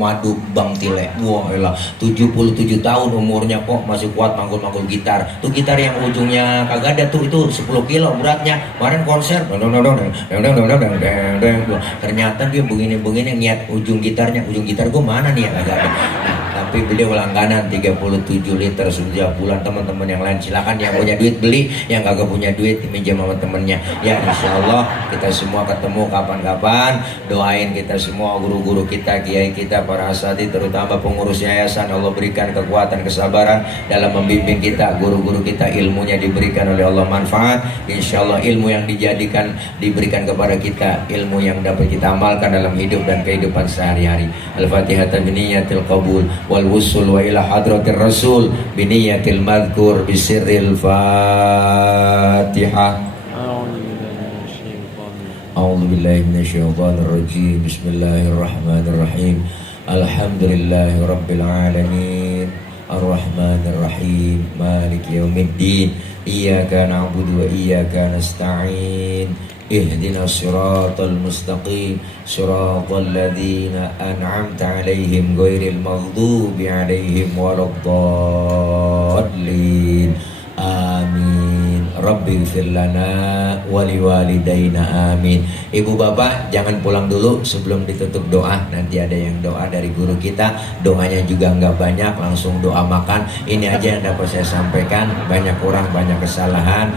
madu Bang Tile. Wah, elah 77 tahun umurnya kok masih kuat manggul-manggul gitar. Tuh gitar yang ujungnya kagak ada tuh, itu 10 kilo beratnya. Kemarin konser, ternyata dia begini-begini niat ujung gitar gua mana nih ya, kagak ada. Nah, tapi beliau langganan 37 liter setiap bulan. Teman-teman yang lain silakan, yang punya duit beli, yang kagak punya duit minjem sama temennya. Ya, insya Allah kita semua ketemu kapan-kapan. Doain kita semua, guru-guru kita, kiai kita, para asatidz, terutama pengurus yayasan. Allah berikan kekuatan, kesabaran dalam membimbing kita. Guru-guru kita ilmunya diberikan oleh Allah manfaat. Insya Allah ilmu yang diberikan kepada kita, ilmu yang dapat kita amalkan dalam hidup dan kehidupan sehari-hari. Al-Fatihah biniyatil qabul wal wusul wa ila hadratir rasul biniyatil madhkur bisirril Fatihah. A'udzubillahi minasyaitonir rajim. Bismillahirrahmanirrahim. Alhamdulillahi rabbil alamin. Ar-Rahmanir Rahim. Maliki yaumiddin. Iyyaka na'budu wa iyyaka nasta'in. Ihdinas siratal mustaqim. Siratal ladzina an'amta 'alaihim ghairil maghdubi 'alaihim waladdallin. Amin. Rabbi ighfir lana wa liwalidayna, amin. Ibu bapak jangan pulang dulu sebelum ditutup doa. Nanti ada yang doa dari guru kita, doanya juga nggak banyak, langsung doa makan. Ini aja yang dapat saya sampaikan. Banyak kurang, banyak kesalahan,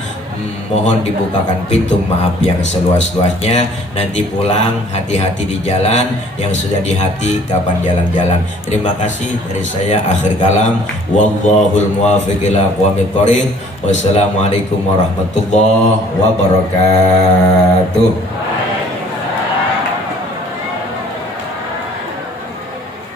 mohon dibukakan pintu maaf yang seluas-luasnya. Nanti pulang hati-hati di jalan, yang sudah di hati kapan jalan-jalan. Terima kasih dari saya, akhir kalam. Wallahul muwaffiq ila aqwamit thoriq. Wassalamualaikum warahmatullahi wabarakatuh.